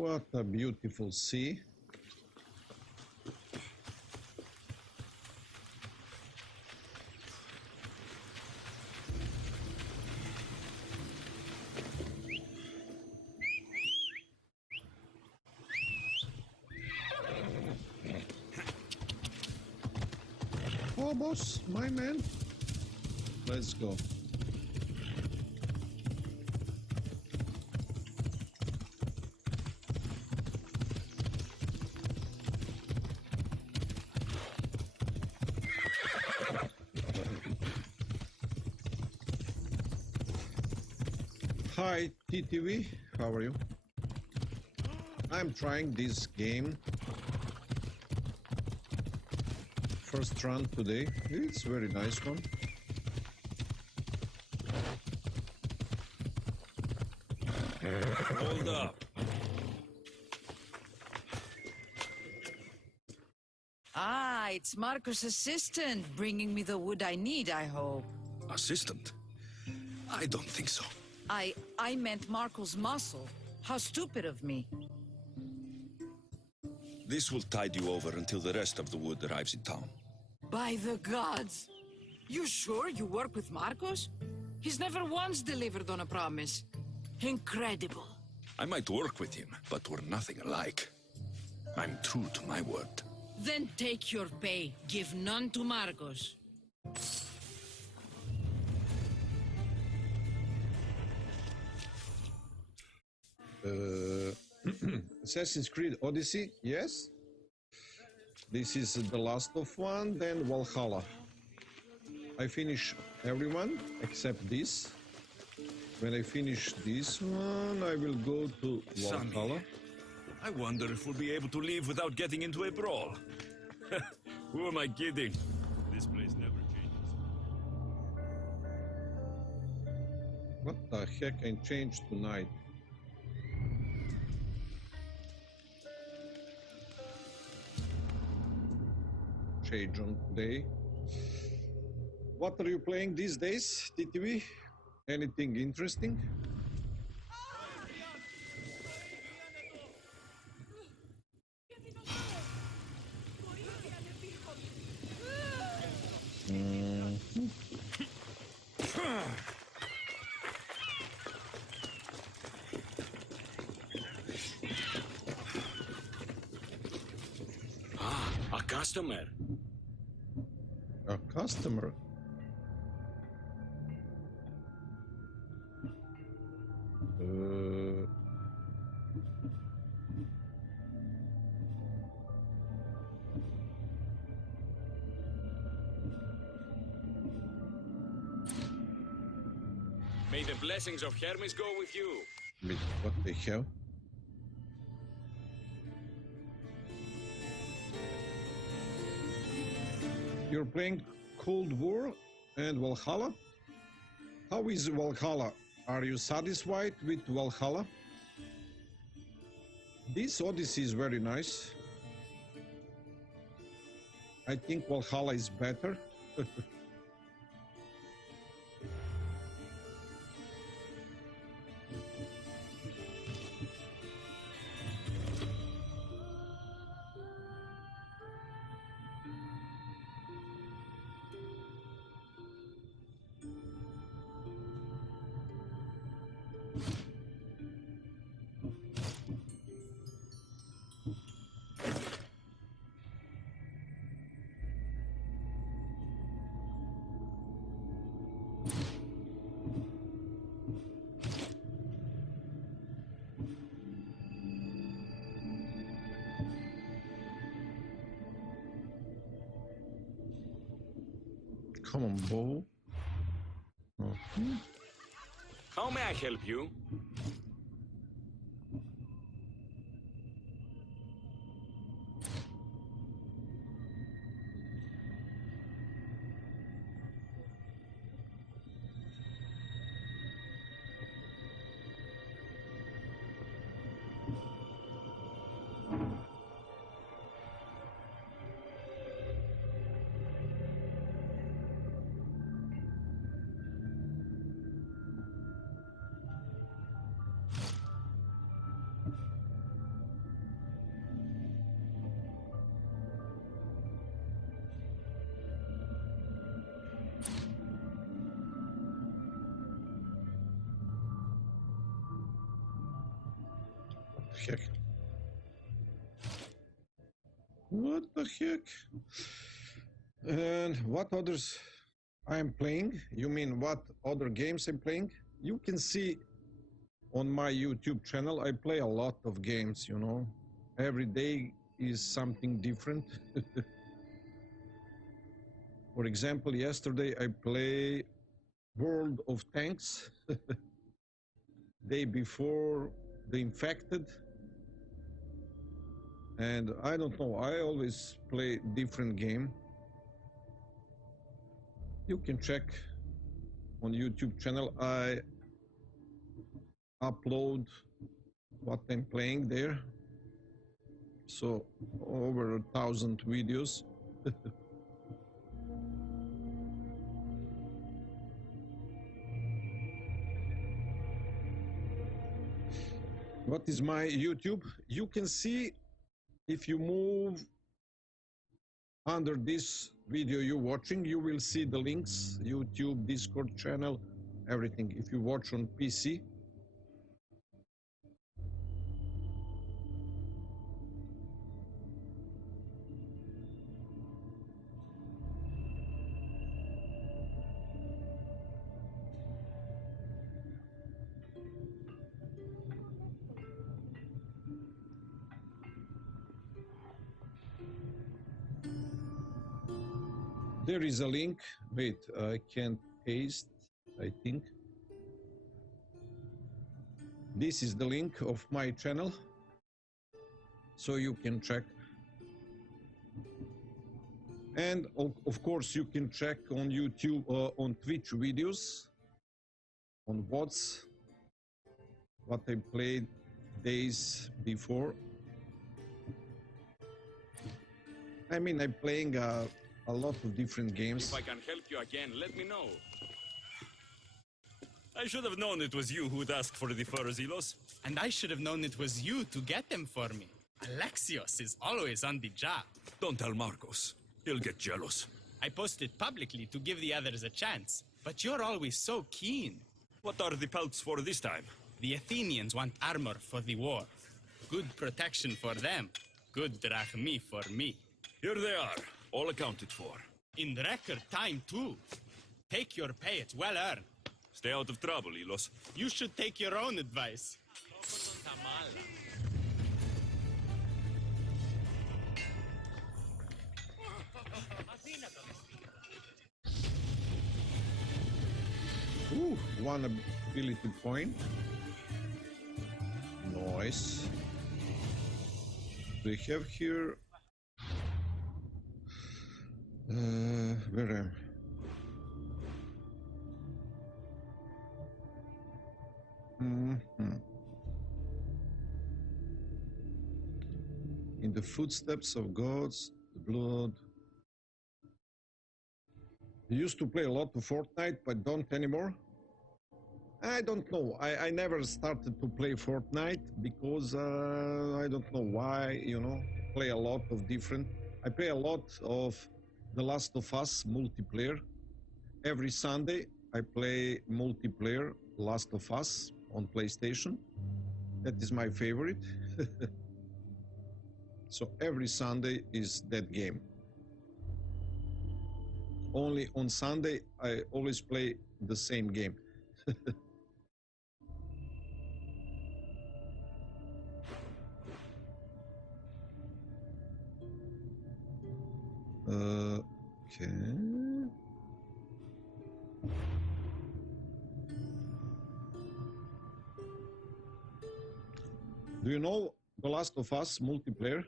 What a beautiful sea. Oh, boss, my man. Let's go. Hi, TTV. How are you? I'm trying this game. First run today. It's a very nice one. Hold up. Ah, it's Marco's assistant bringing me the wood I need, I hope. Assistant? I don't think so. I meant Marco's muscle. How stupid of me. This will tide you over until the rest of the wood arrives in town. By the gods! You sure you work with Marcos? He's never once delivered on a promise. Incredible. I might work with him, but we're nothing alike. I'm true to my word. Then take your pay. Give none to Marcos. Assassin's Creed Odyssey, yes. This is the last of one, then Valhalla. I finish everyone except this. When I finish this one, I will go to Valhalla. I wonder if we'll be able to leave without getting into a brawl. Who am I kidding? This place never changes. What the heck? I changed to night. Change on day. What are you playing these days, TTV? Anything interesting? A customer. A customer? May the blessings of Hermes go with you. What the hell? You're playing Cold War and Valhalla? How is Valhalla? Are you satisfied with Valhalla? This Odyssey is very nice. I think Valhalla is better. Come on, Bo. How may I help you? heck? What the heck? And what others I'm playing? You mean what other games I'm playing? You can see on my YouTube channel, I play a lot of games, you know. Every day is something different. For example, yesterday I play World of Tanks. Day before, The Infected. And I don't know, I always play different game. You can check on YouTube channel. I upload what I'm playing there. So over 1,000 videos. What is my YouTube? You can see if you move under this video you're watching, you will see the links, YouTube, Discord channel, everything. If you watch on PC, there is a link. Wait, I can't paste, I think. This is the link of my channel, so you can check. And of course, you can check on YouTube, on Twitch videos, on VODs, what I played days before. I mean, I'm playing a lot of different games. If I can help you again, let me know. I should have known it was you who'd ask for the furs, Ilos. And I should have known it was you to get them for me. Alexios is always on the job. Don't tell Marcos. He'll get jealous. I posted publicly to give the others a chance, but you're always so keen. What are the pelts for this time? The Athenians want armor for the war. Good protection for them. Good drachmi for me. Here they are, all accounted for. In record time, too. Take your pay, it's well earned. Stay out of trouble, Ilos. You should take your own advice. Ooh, one ability point. Nice. We have here... where am I? In the footsteps of gods, the blood. I used to play a lot of Fortnite, but don't anymore. I don't know. I never started to play Fortnite because I don't know why, you know, play a lot of different. I play a lot of The Last of Us multiplayer. Every Sunday I play multiplayer Last of Us on PlayStation. That is my favorite. So every Sunday is that game. Only on Sunday I always play the same game. Okay. Do you know The Last of Us multiplayer?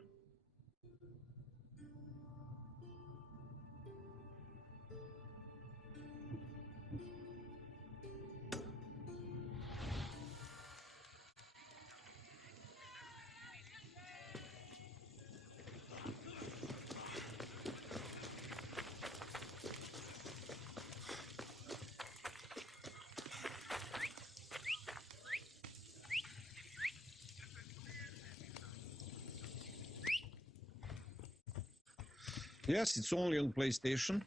Yes, it's only on PlayStation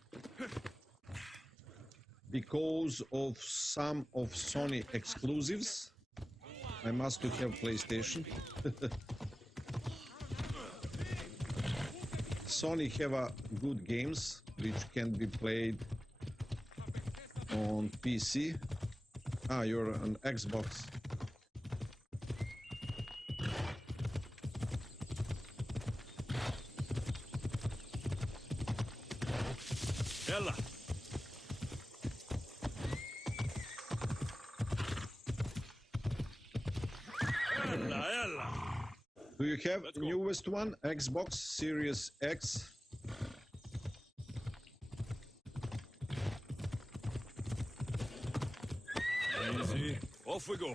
because of some of Sony exclusives. I must have PlayStation. Sony have good games which can be played on PC. Ah, you're on Xbox. Ella. Ella. Do you have newest one? Xbox Series X? Easy. Off we go.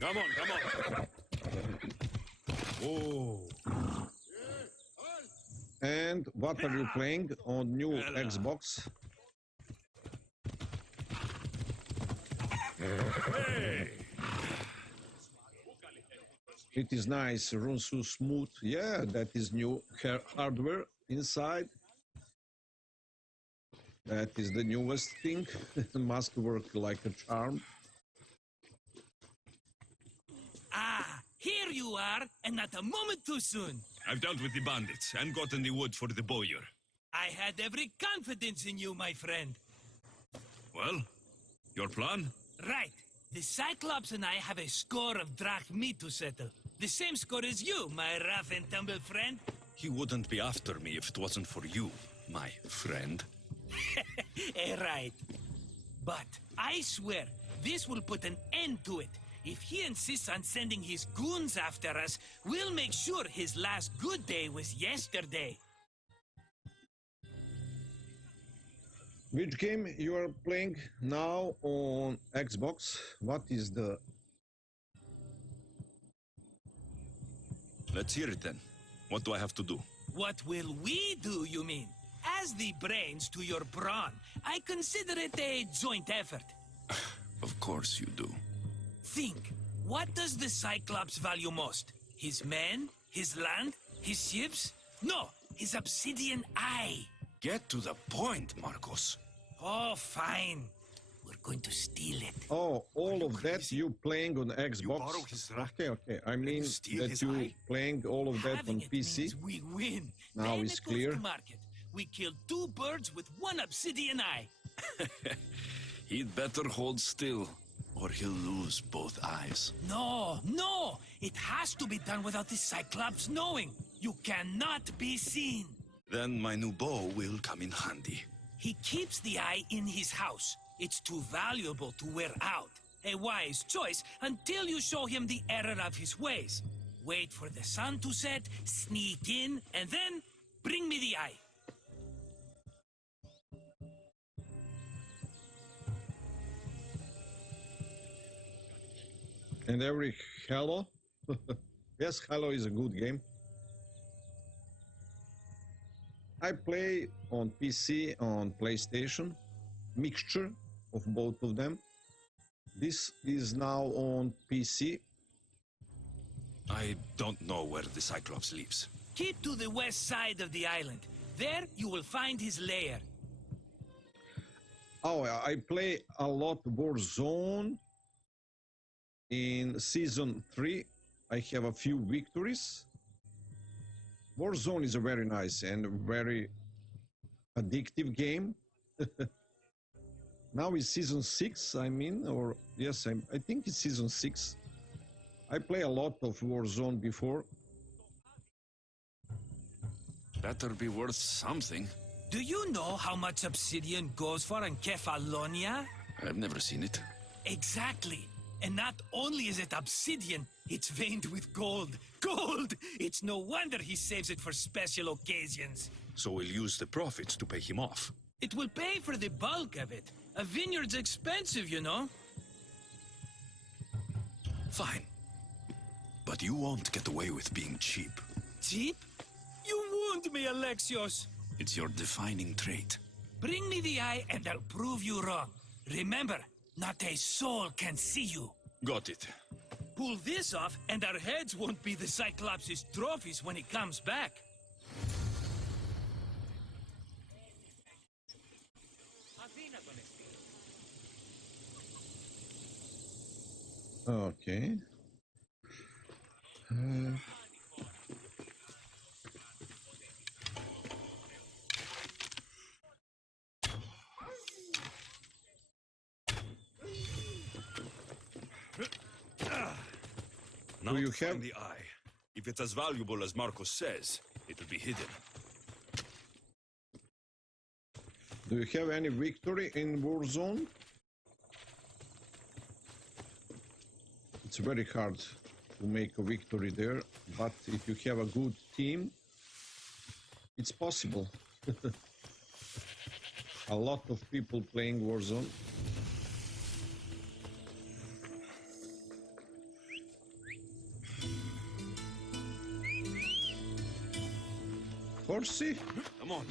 Come on, come on. Oh. And what are you playing on new Xbox? Hey. It is nice, runs so smooth. Yeah, that is new hardware inside. That is the newest thing. It must work like a charm. Ah, here you are, and not a moment too soon. I've dealt with the bandits and gotten the wood for the bowyer. I had every confidence in you, my friend. Well, your plan? Right. The Cyclops and I have a score of drachmi to settle. The same score as you, my rough and tumble friend. He wouldn't be after me if it wasn't for you, my friend. Right. But I swear, this will put an end to it. If he insists on sending his goons after us, we'll make sure his last good day was yesterday. Which game you are playing now on Xbox? What is the... Let's hear it then. What do I have to do? What will we do, you mean? As the brains to your brawn, I consider it a joint effort. Of course you do. Think, what does the Cyclops value most? His men? His land? His ships? No, his obsidian eye. Get to the point, Marcos. Oh, fine. We're going to steal it. Oh, all of that you playing on Xbox? You borrow his Okay. I mean that you playing all of that on PC? We win. Now Then it's it goes clear. to market. We killed 2 birds with 1 obsidian eye. He'd better hold still, or he'll lose both eyes. No. It has to be done without the Cyclops knowing. You cannot be seen. Then my new bow will come in handy. He keeps the eye in his house. It's too valuable to wear out. A wise choice until you show him the error of his ways. Wait for the sun to set, sneak in, and then bring me the eye. And every Halo? Yes, Halo is a good game. I play on PC, on PlayStation, mixture of both of them. This is now on PC. I don't know where the Cyclops lives. Keep to the west side of the island. There you will find his lair. Oh, I play a lot Warzone. In Season 3, I have a few victories. Warzone is a very nice and very addictive game. Now it's Season 6, I mean, or yes, I think it's Season 6. I play a lot of Warzone before. Better be worth something. Do you know how much obsidian goes for in Kefalonia? I've never seen it. Exactly. And not only is it obsidian, it's veined with gold. Gold! It's no wonder he saves it for special occasions. So we'll use the profits to pay him off. It will pay for the bulk of it. A vineyard's expensive, you know. Fine. But you won't get away with being cheap. Cheap? You wound me, Alexios. It's your defining trait. Bring me the eye and I'll prove you wrong. Remember, not a soul can see you. Got it. Pull this off and our heads won't be the Cyclops' trophies when he comes back. Okay. Now you to find have- the eye. If it's as valuable as Marcos says, it'll be hidden. Do you have any victory in Warzone? It's very hard to make a victory there, but if you have a good team, it's possible. A lot of people playing Warzone. Horsey? Come on.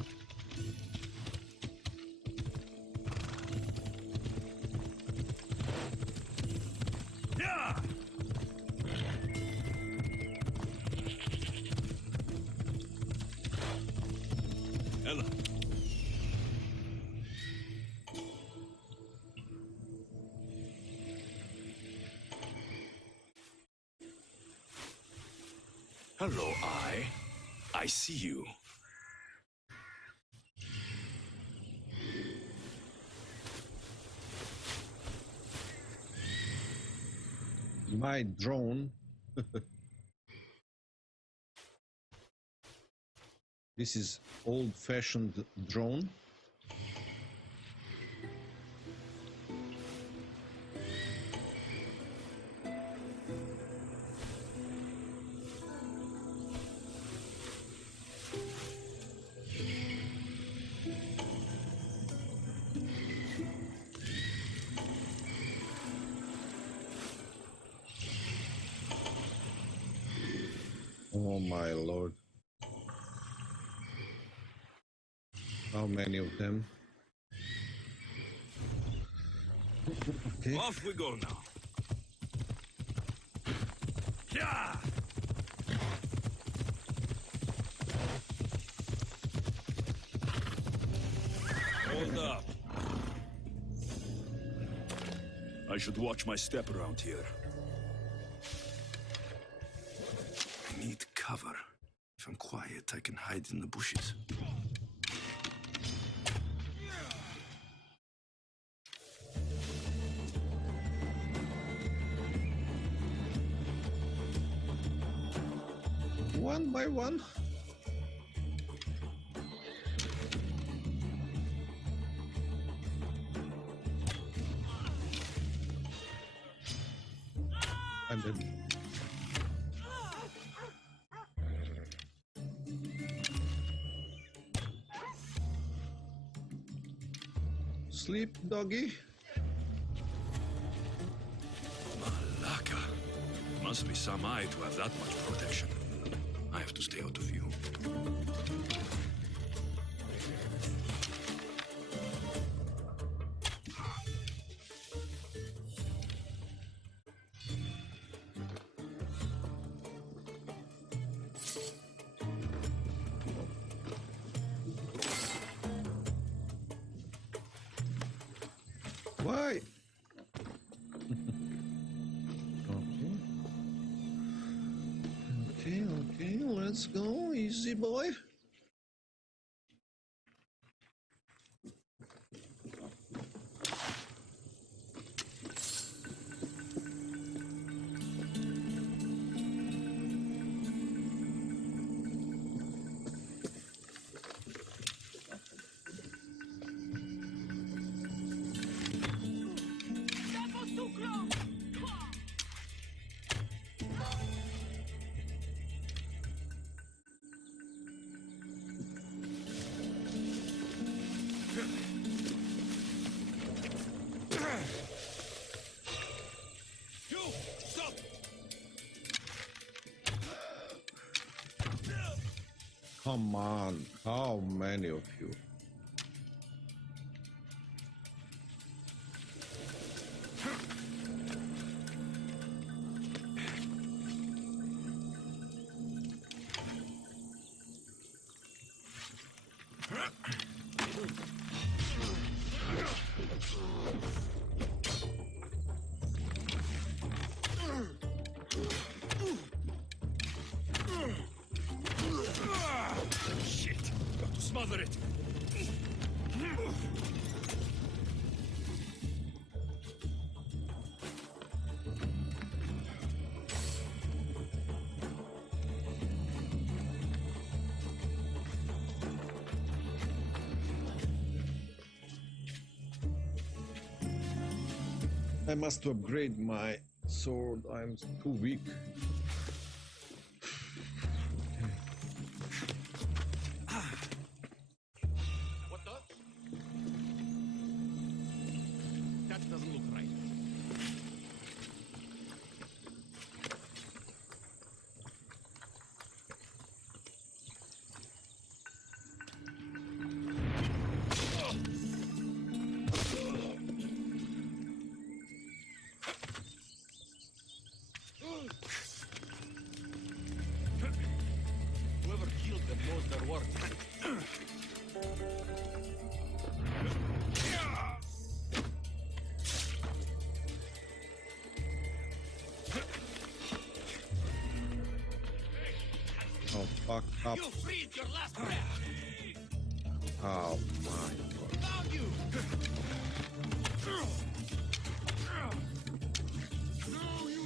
Yeah! Ella. Hello, Eye. I see you. My drone. This is old-fashioned drone. Oh my lord. How many of them? Okay. Off we go now. Yeah! Hold up. I should watch my step around here. I need cover. If I'm quiet, I can hide in the bushes. One by one. I'm dead. Sleep, doggy. Malaka. Must be some eye to have that much protection. I have to stay out of view. Why? Okay, okay, let's go. Easy, boy. You! Stop! Come on, how many of you? smother it. I must upgrade my sword. I'm too weak. What the? That doesn't look right. Whoever killed them knows their work. Oh, fuck up. You freed your last breath. Oh my god. Found you. No, you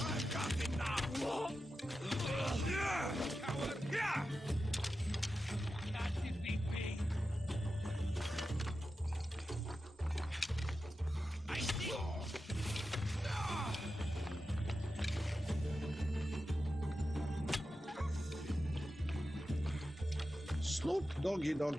I've got him now. Coward. Can't defeat me. I see. Sloop doggy dog.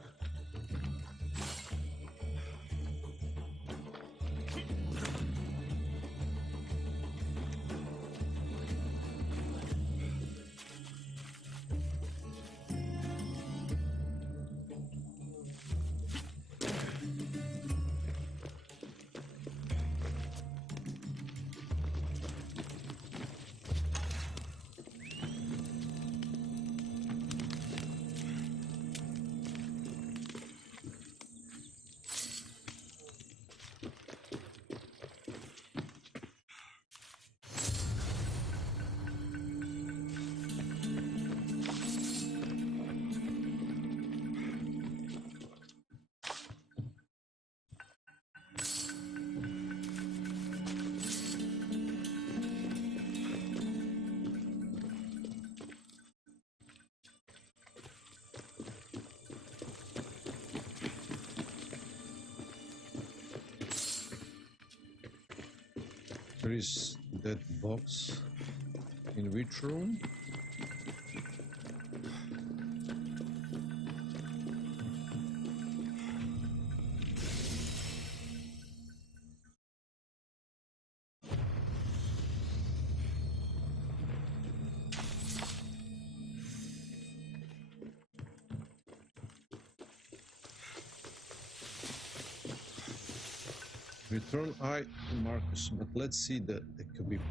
There is that box. In which room? Return I to Marcus, but let's see the equipment.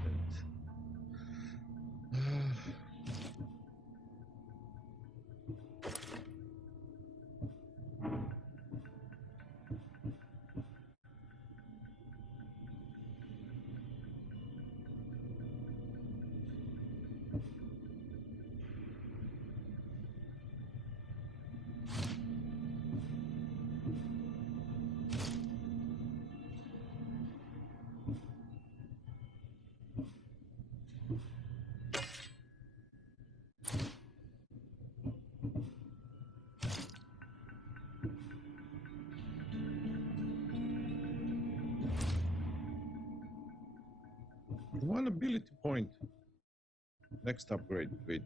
One ability point. Next upgrade. Wait.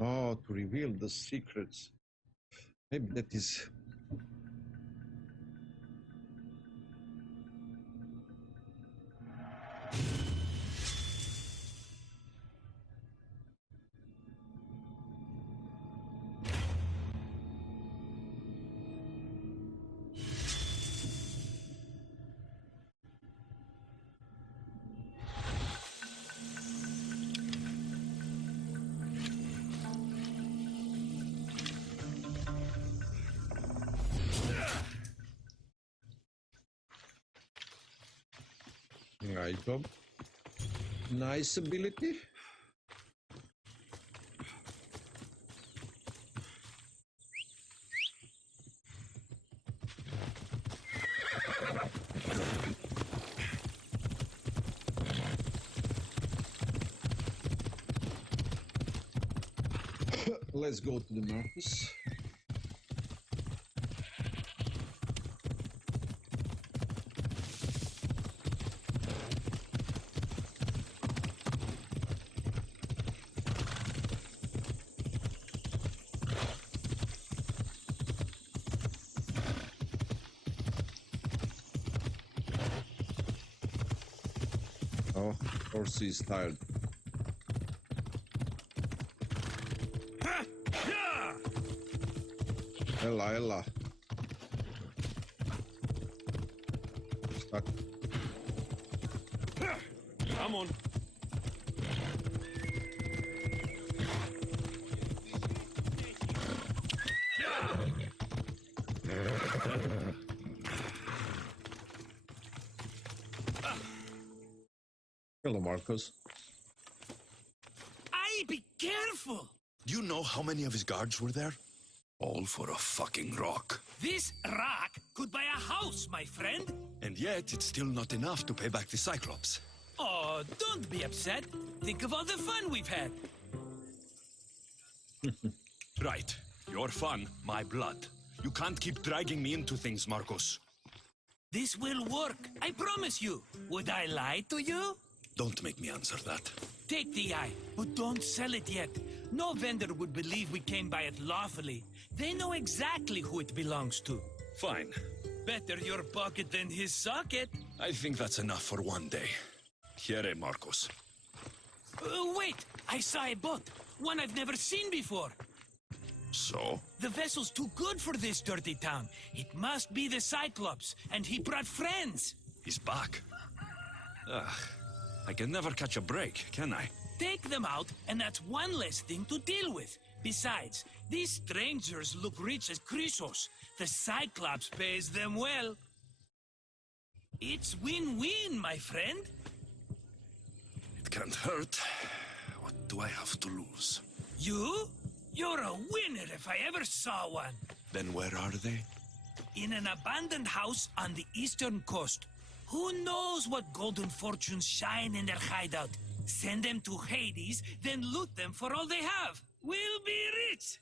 Oh, to reveal the secrets. Maybe that is Nice job. Nice ability. Let's go to the Marcus. Oh, of course he's tired. Ella, Ella. Stuck. Come on. Hello, Marcos. Aye, be careful! Do you know how many of his guards were there? All for a fucking rock. This rock could buy a house, my friend. And yet, it's still not enough to pay back the Cyclops. Oh, don't be upset. Think of all the fun we've had. Right. Your fun, my blood. You can't keep dragging me into things, Marcos. This will work, I promise you. Would I lie to you? Don't make me answer that. Take the eye, but don't sell it yet. No vendor would believe we came by it lawfully. They know exactly who it belongs to. Fine. Better your pocket than his socket. I think that's enough for one day. Here, Marcos. Wait! I saw a boat. One I've never seen before. So? The vessel's too good for this dirty town. It must be the Cyclops, and he brought friends. He's back. Ugh. I can never catch a break, can I? Take them out, and that's one less thing to deal with. Besides, these strangers look rich as Chrysos. The Cyclops pays them well. It's win-win, my friend. It can't hurt. What do I have to lose? You? You're a winner if I ever saw one. Then where are they? In an abandoned house on the eastern coast. Who knows what golden fortunes shine in their hideout? Send them to Hades, then loot them for all they have. We'll be rich!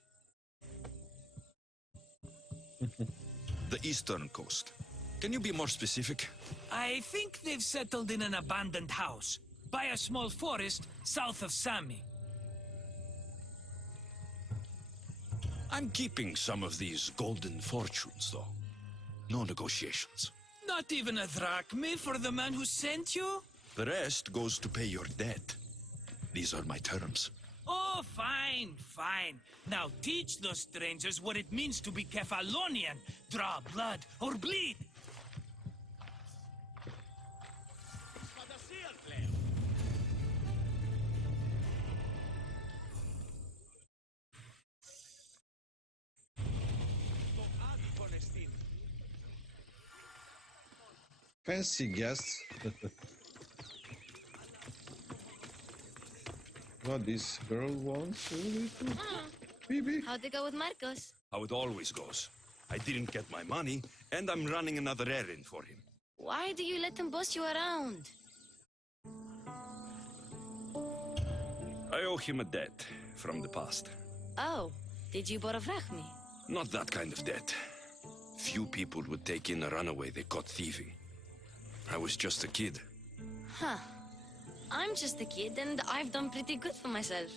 The eastern coast. Can you be more specific? I think they've settled in an abandoned house, by a small forest south of Sami. I'm keeping some of these golden fortunes, though. No negotiations. Not even a drachme for the man who sent you? The rest goes to pay your debt. These are my terms. Oh, fine, fine. Now teach those strangers what it means to be Kephalonian. Draw blood or bleed. Fancy guests. What this girl wants really to... Phoebe? How'd it go with Marcos? How it always goes. I didn't get my money, and I'm running another errand for him. Why do you let him boss you around? I owe him a debt from the past. Oh, did you borrow drachme? Not that kind of debt. Few people would take in a runaway they caught thieving. I was just a kid. Huh. I'm just a kid, and I've done pretty good for myself.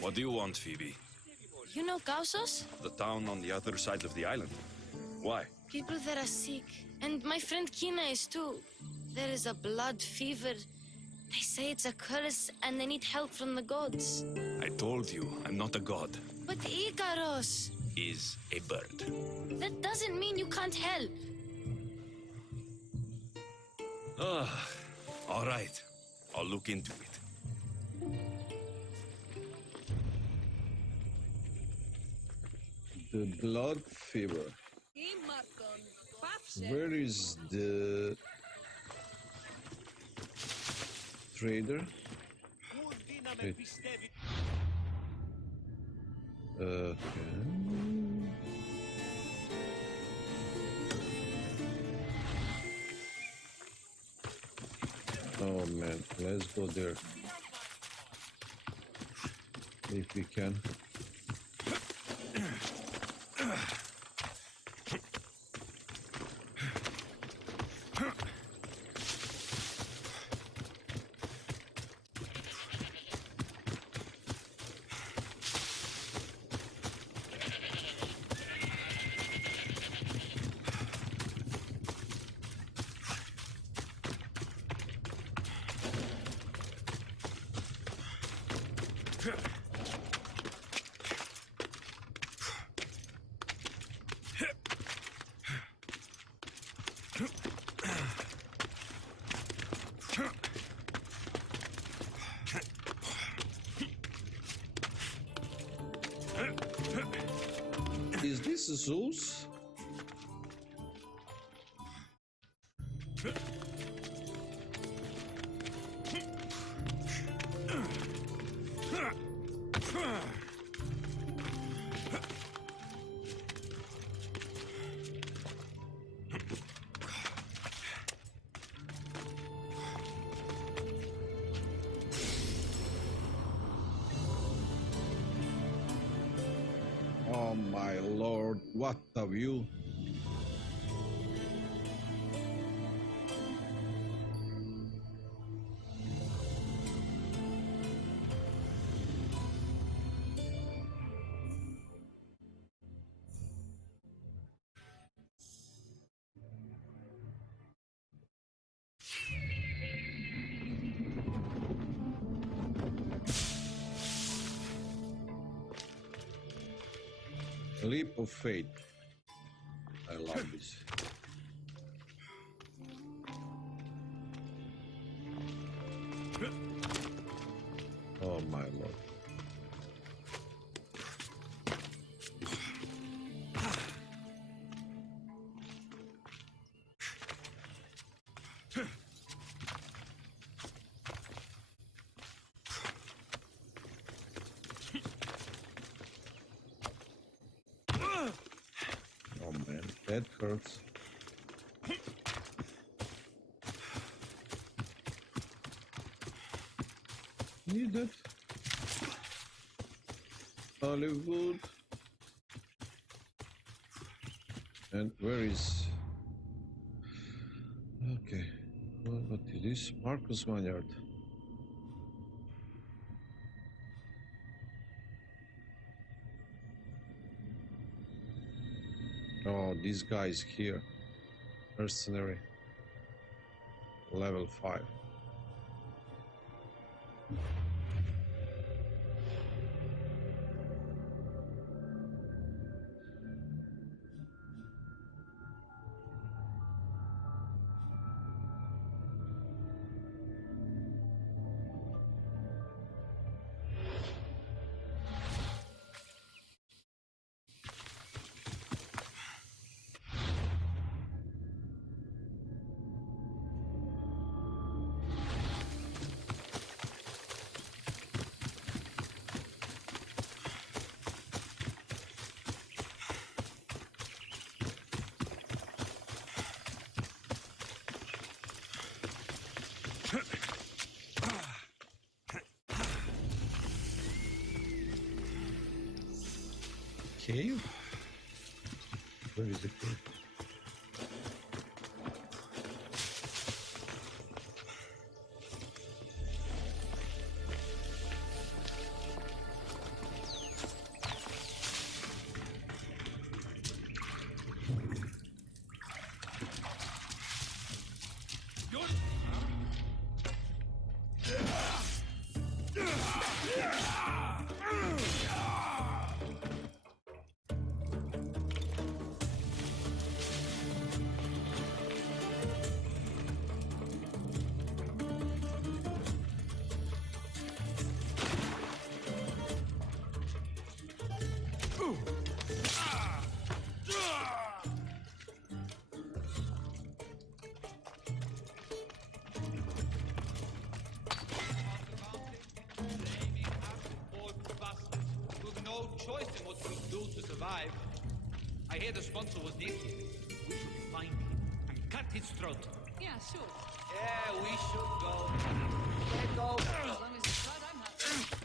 What do you want, Phoebe? You know Kausos? The town on the other side of the island. Why? People there are sick, and my friend Kina is too. There is a blood fever. They say it's a curse, and they need help from the gods. I told you, I'm not a god. But Ikaros Is a bird. That doesn't mean you can't help. All right. I'll look into it. The blood fever. Where is the... trader. Okay. Oh man, let's go there. If we can. Is this Zeus? Oh my lord, what a view! Leap of faith. I love this. Oh my lord. Oh man, that hurts. Need it. Hollywood. And where is... Okay. Well, what is this? Marcus Vineyard. Oh, this guy is here. Mercenary. Level 5. Cave? Where is the cave? choice in what we do to survive. I hear the sponsor was near here. We should find him and cut his throat. Yeah, sure. Yeah, we should go. Let go. As long as it's blood, I'm happy.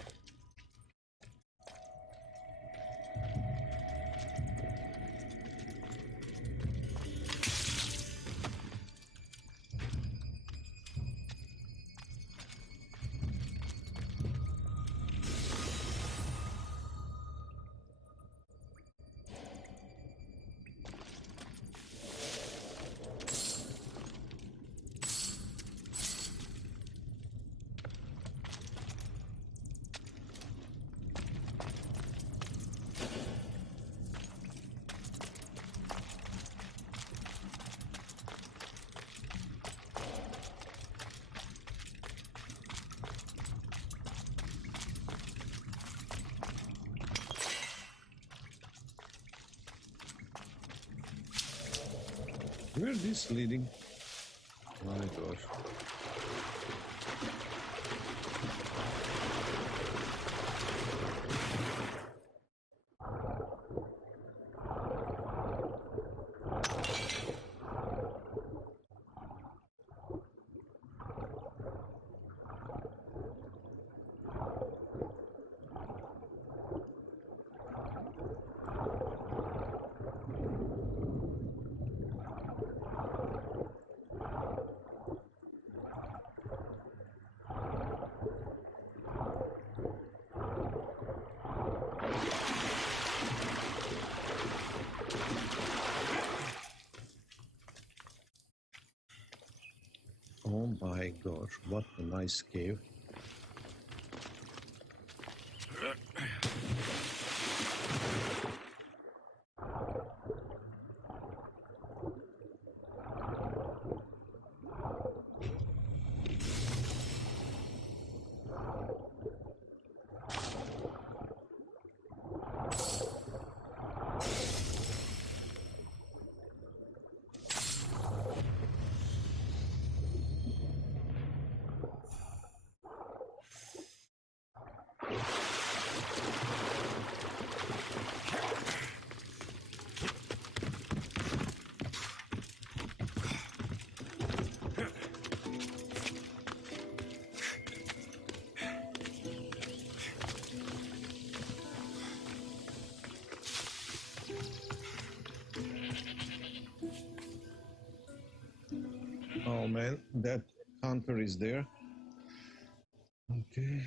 Where is this leading? My gosh. Oh my gosh, what a nice cave. Oh man, that hunter is there. Okay.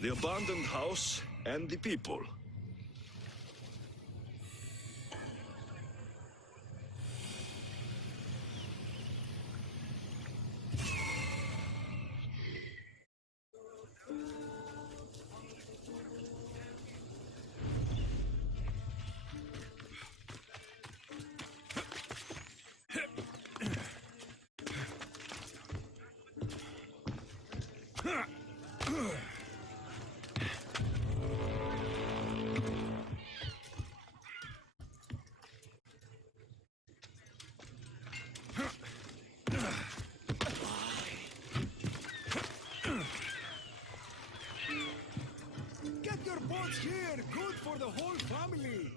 The abandoned house and the people. Get your boats here! Good for the whole family!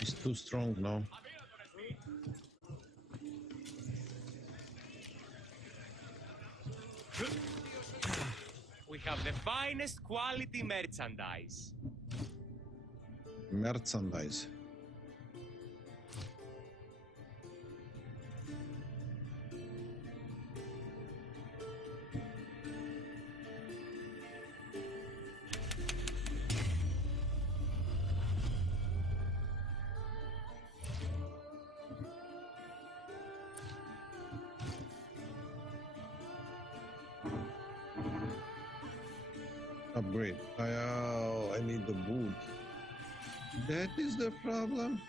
It's too strong now. We have the finest quality merchandise. Merchandise. Upgrade. Oh, I need the wood. That is the problem.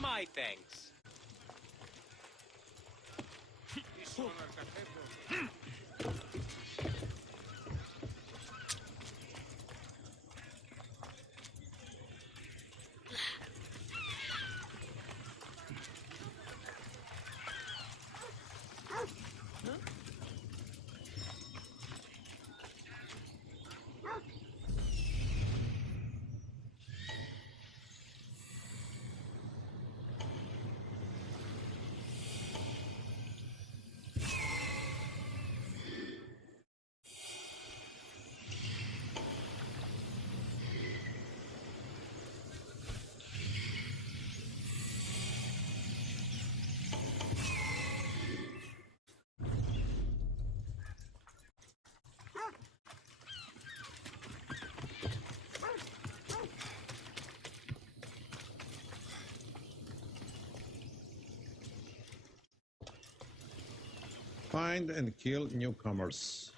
My thanks. Find and kill newcomers.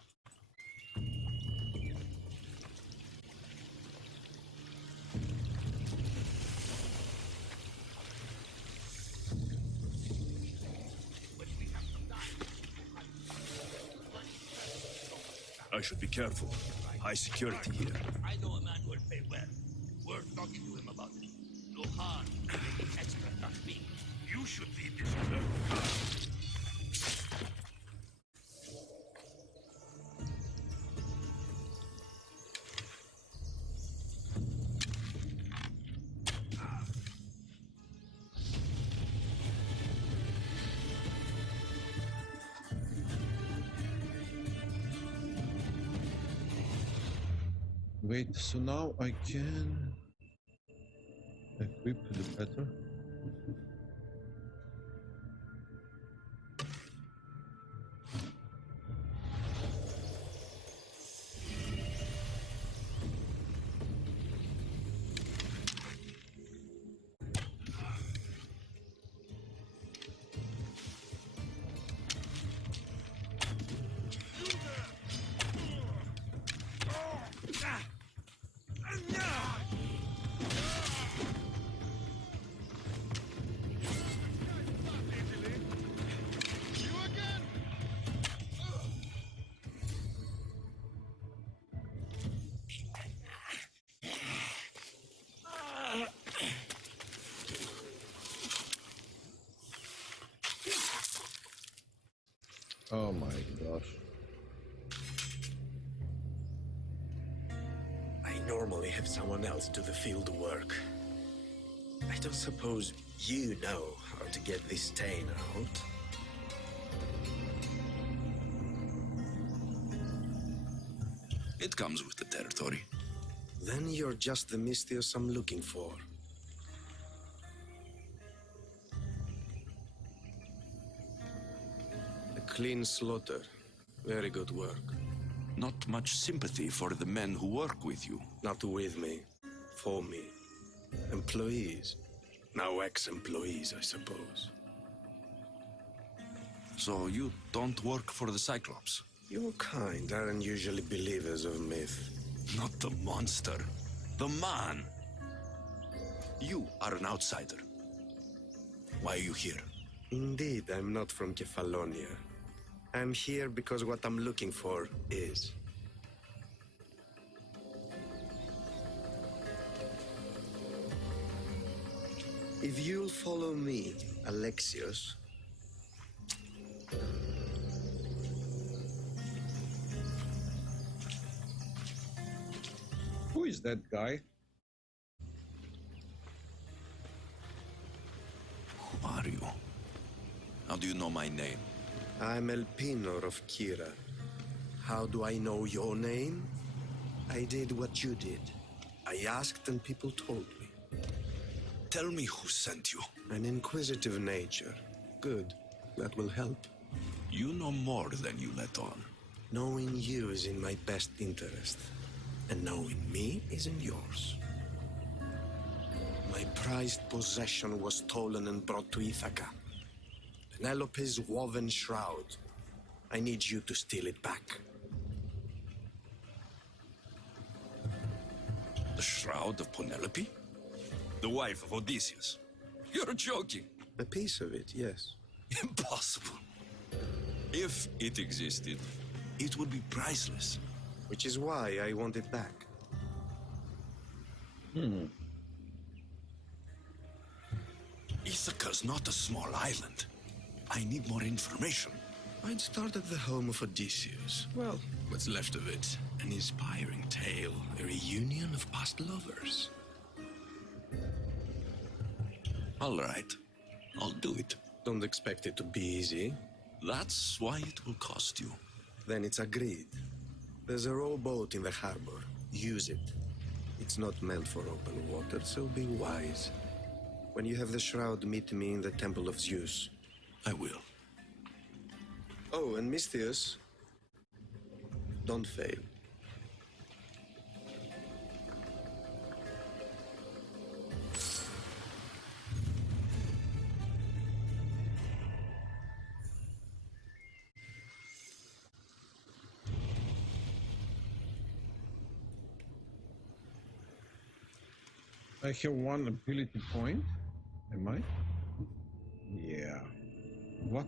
I should be careful. High security here. I know a man who will pay well. Worth talking to him about it. No harm in making extra tough meat. You should lead this alert. Wait, so now I can equip the better. Oh my gosh. I normally have someone else do the field work. I don't suppose you know how to get this stain out. It comes with the territory. Then you're just the Mystios I'm looking for. A clean slaughter. Very good work. Not much sympathy for the men who work with you. Not with me. For me. Employees. Now ex-employees, I suppose. So you don't work for the Cyclops? Your kind aren't usually believers of myth. Not the monster. The man. You are an outsider. Why are you here? Indeed, I'm not from Kefalonia. I'm here because what I'm looking for is. If you'll follow me, Alexios. Who is that guy? Who are you? How do you know my name? I'm Elpinor of Kira. How do I know your name? I did what you did. I asked and people told me. Tell me who sent you. An inquisitive nature. Good. That will help. You know more than you let on. Knowing you is in my best interest. And knowing me is in yours. My prized possession was stolen and brought to Ithaca. Penelope's woven shroud. I need you to steal it back. The shroud of Penelope? The wife of Odysseus? You're joking. A piece of it, yes. Impossible. If it existed, it would be priceless. Which is why I want it back. Ithaca's not a small island. I need more information. I'd start at the home of Odysseus. Well, what's left of it. An inspiring tale. A reunion of past lovers. All right. I'll do it. Don't expect it to be easy. That's why it will cost you. Then it's agreed. There's a rowboat in the harbor. Use it. It's not meant for open water, so be wise. When you have the shroud, meet me in the Temple of Zeus. I will. Oh, and Misthios, don't fail. I have one ability point. Am I? Yeah. What?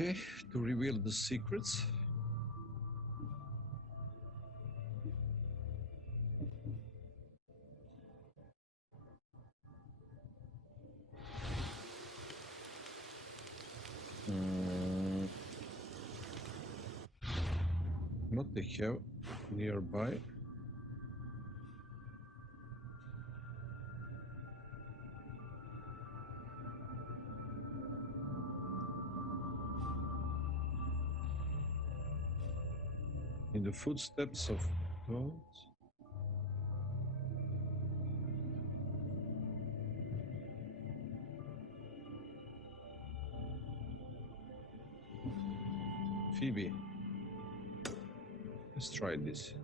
Okay, to reveal the secrets. What they have nearby. In the footsteps of gods. Phoebe. Let's try this.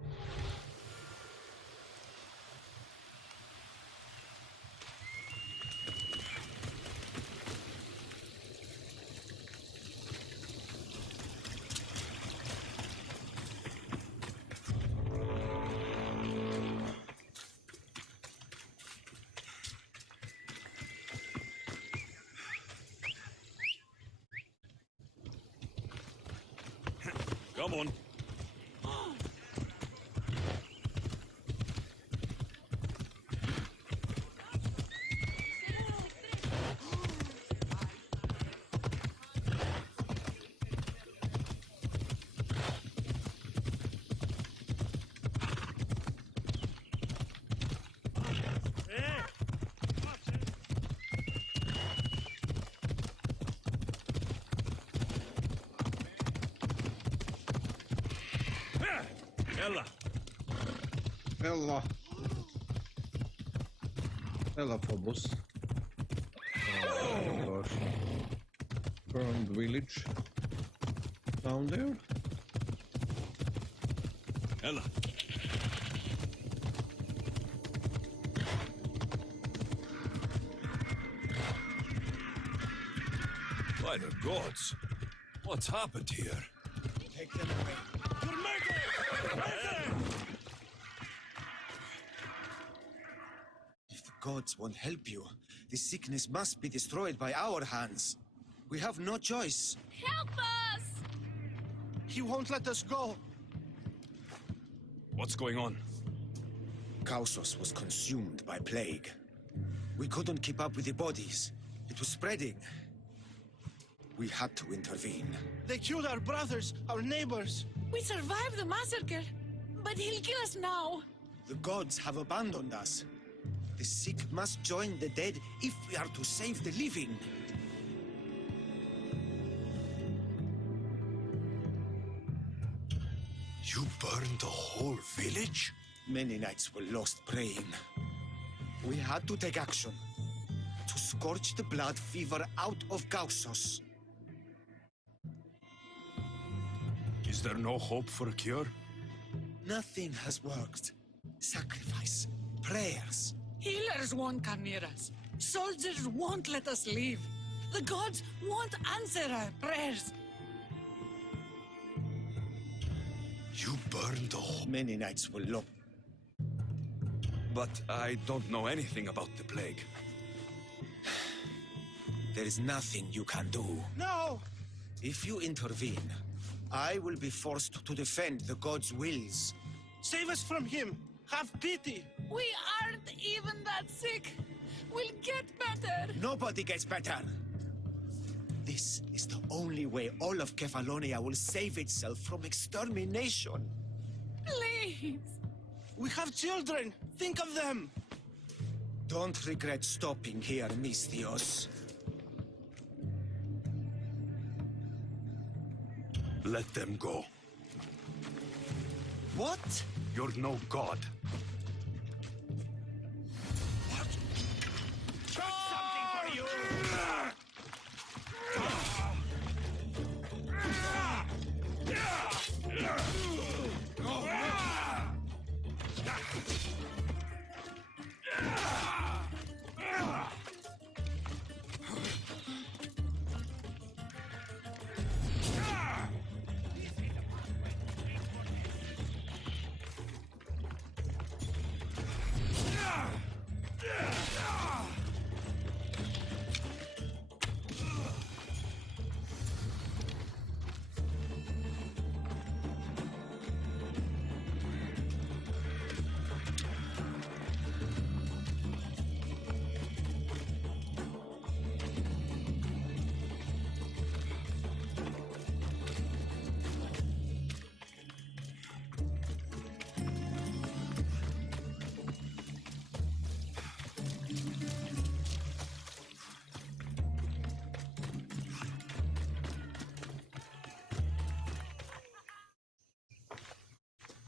Come on. Ella! Ella. Ella Phobos. Oh gosh. Burned village. Down there? Ella! By the gods! What's happened here? Take them away. You're murdered! If the gods won't help you, the sickness must be destroyed by our hands. We have no choice. Help us! He won't let us go. What's going on? Kausos was consumed by plague. We couldn't keep up with the bodies. It was spreading. We had to intervene. They killed our brothers, our neighbors. We survived the massacre, but he'll kill us now. The gods have abandoned us. The sick must join the dead if we are to save the living. You burned the whole village? Many nights were lost praying. We had to take action. To scorch the blood fever out of Kausos. Is there no hope for a cure? Nothing has worked. Sacrifice, prayers. Healers won't come near us. Soldiers won't let us leave. The gods won't answer our prayers. You burned the whole... Many nights were long. But I don't know anything about the plague. There is nothing you can do. No! If you intervene, I will be forced to defend the gods' wills. Save us from him. Have pity. We aren't even that sick. We'll get better. Nobody gets better. This is the only way all of Kefalonia will save itself from extermination. Please. We have children. Think of them. Don't regret stopping here, Misthios. Let them go. What? You're no god. Something for you!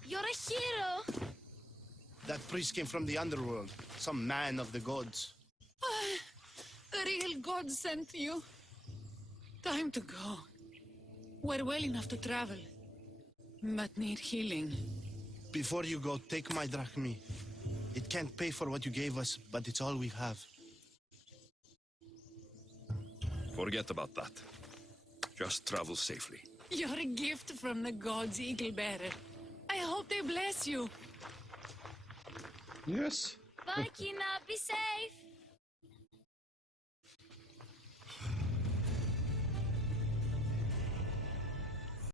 You're a hero! That priest came from the underworld. Some man of the gods. The real god sent you. Time to go. We're well enough to travel, but need healing. Before you go, take my drachmi. It can't pay for what you gave us, but it's all we have. Forget about that. Just travel safely. You're a gift from the gods, Eagle Bearer. I hope they bless you. Yes. Bye, Kina. Be safe.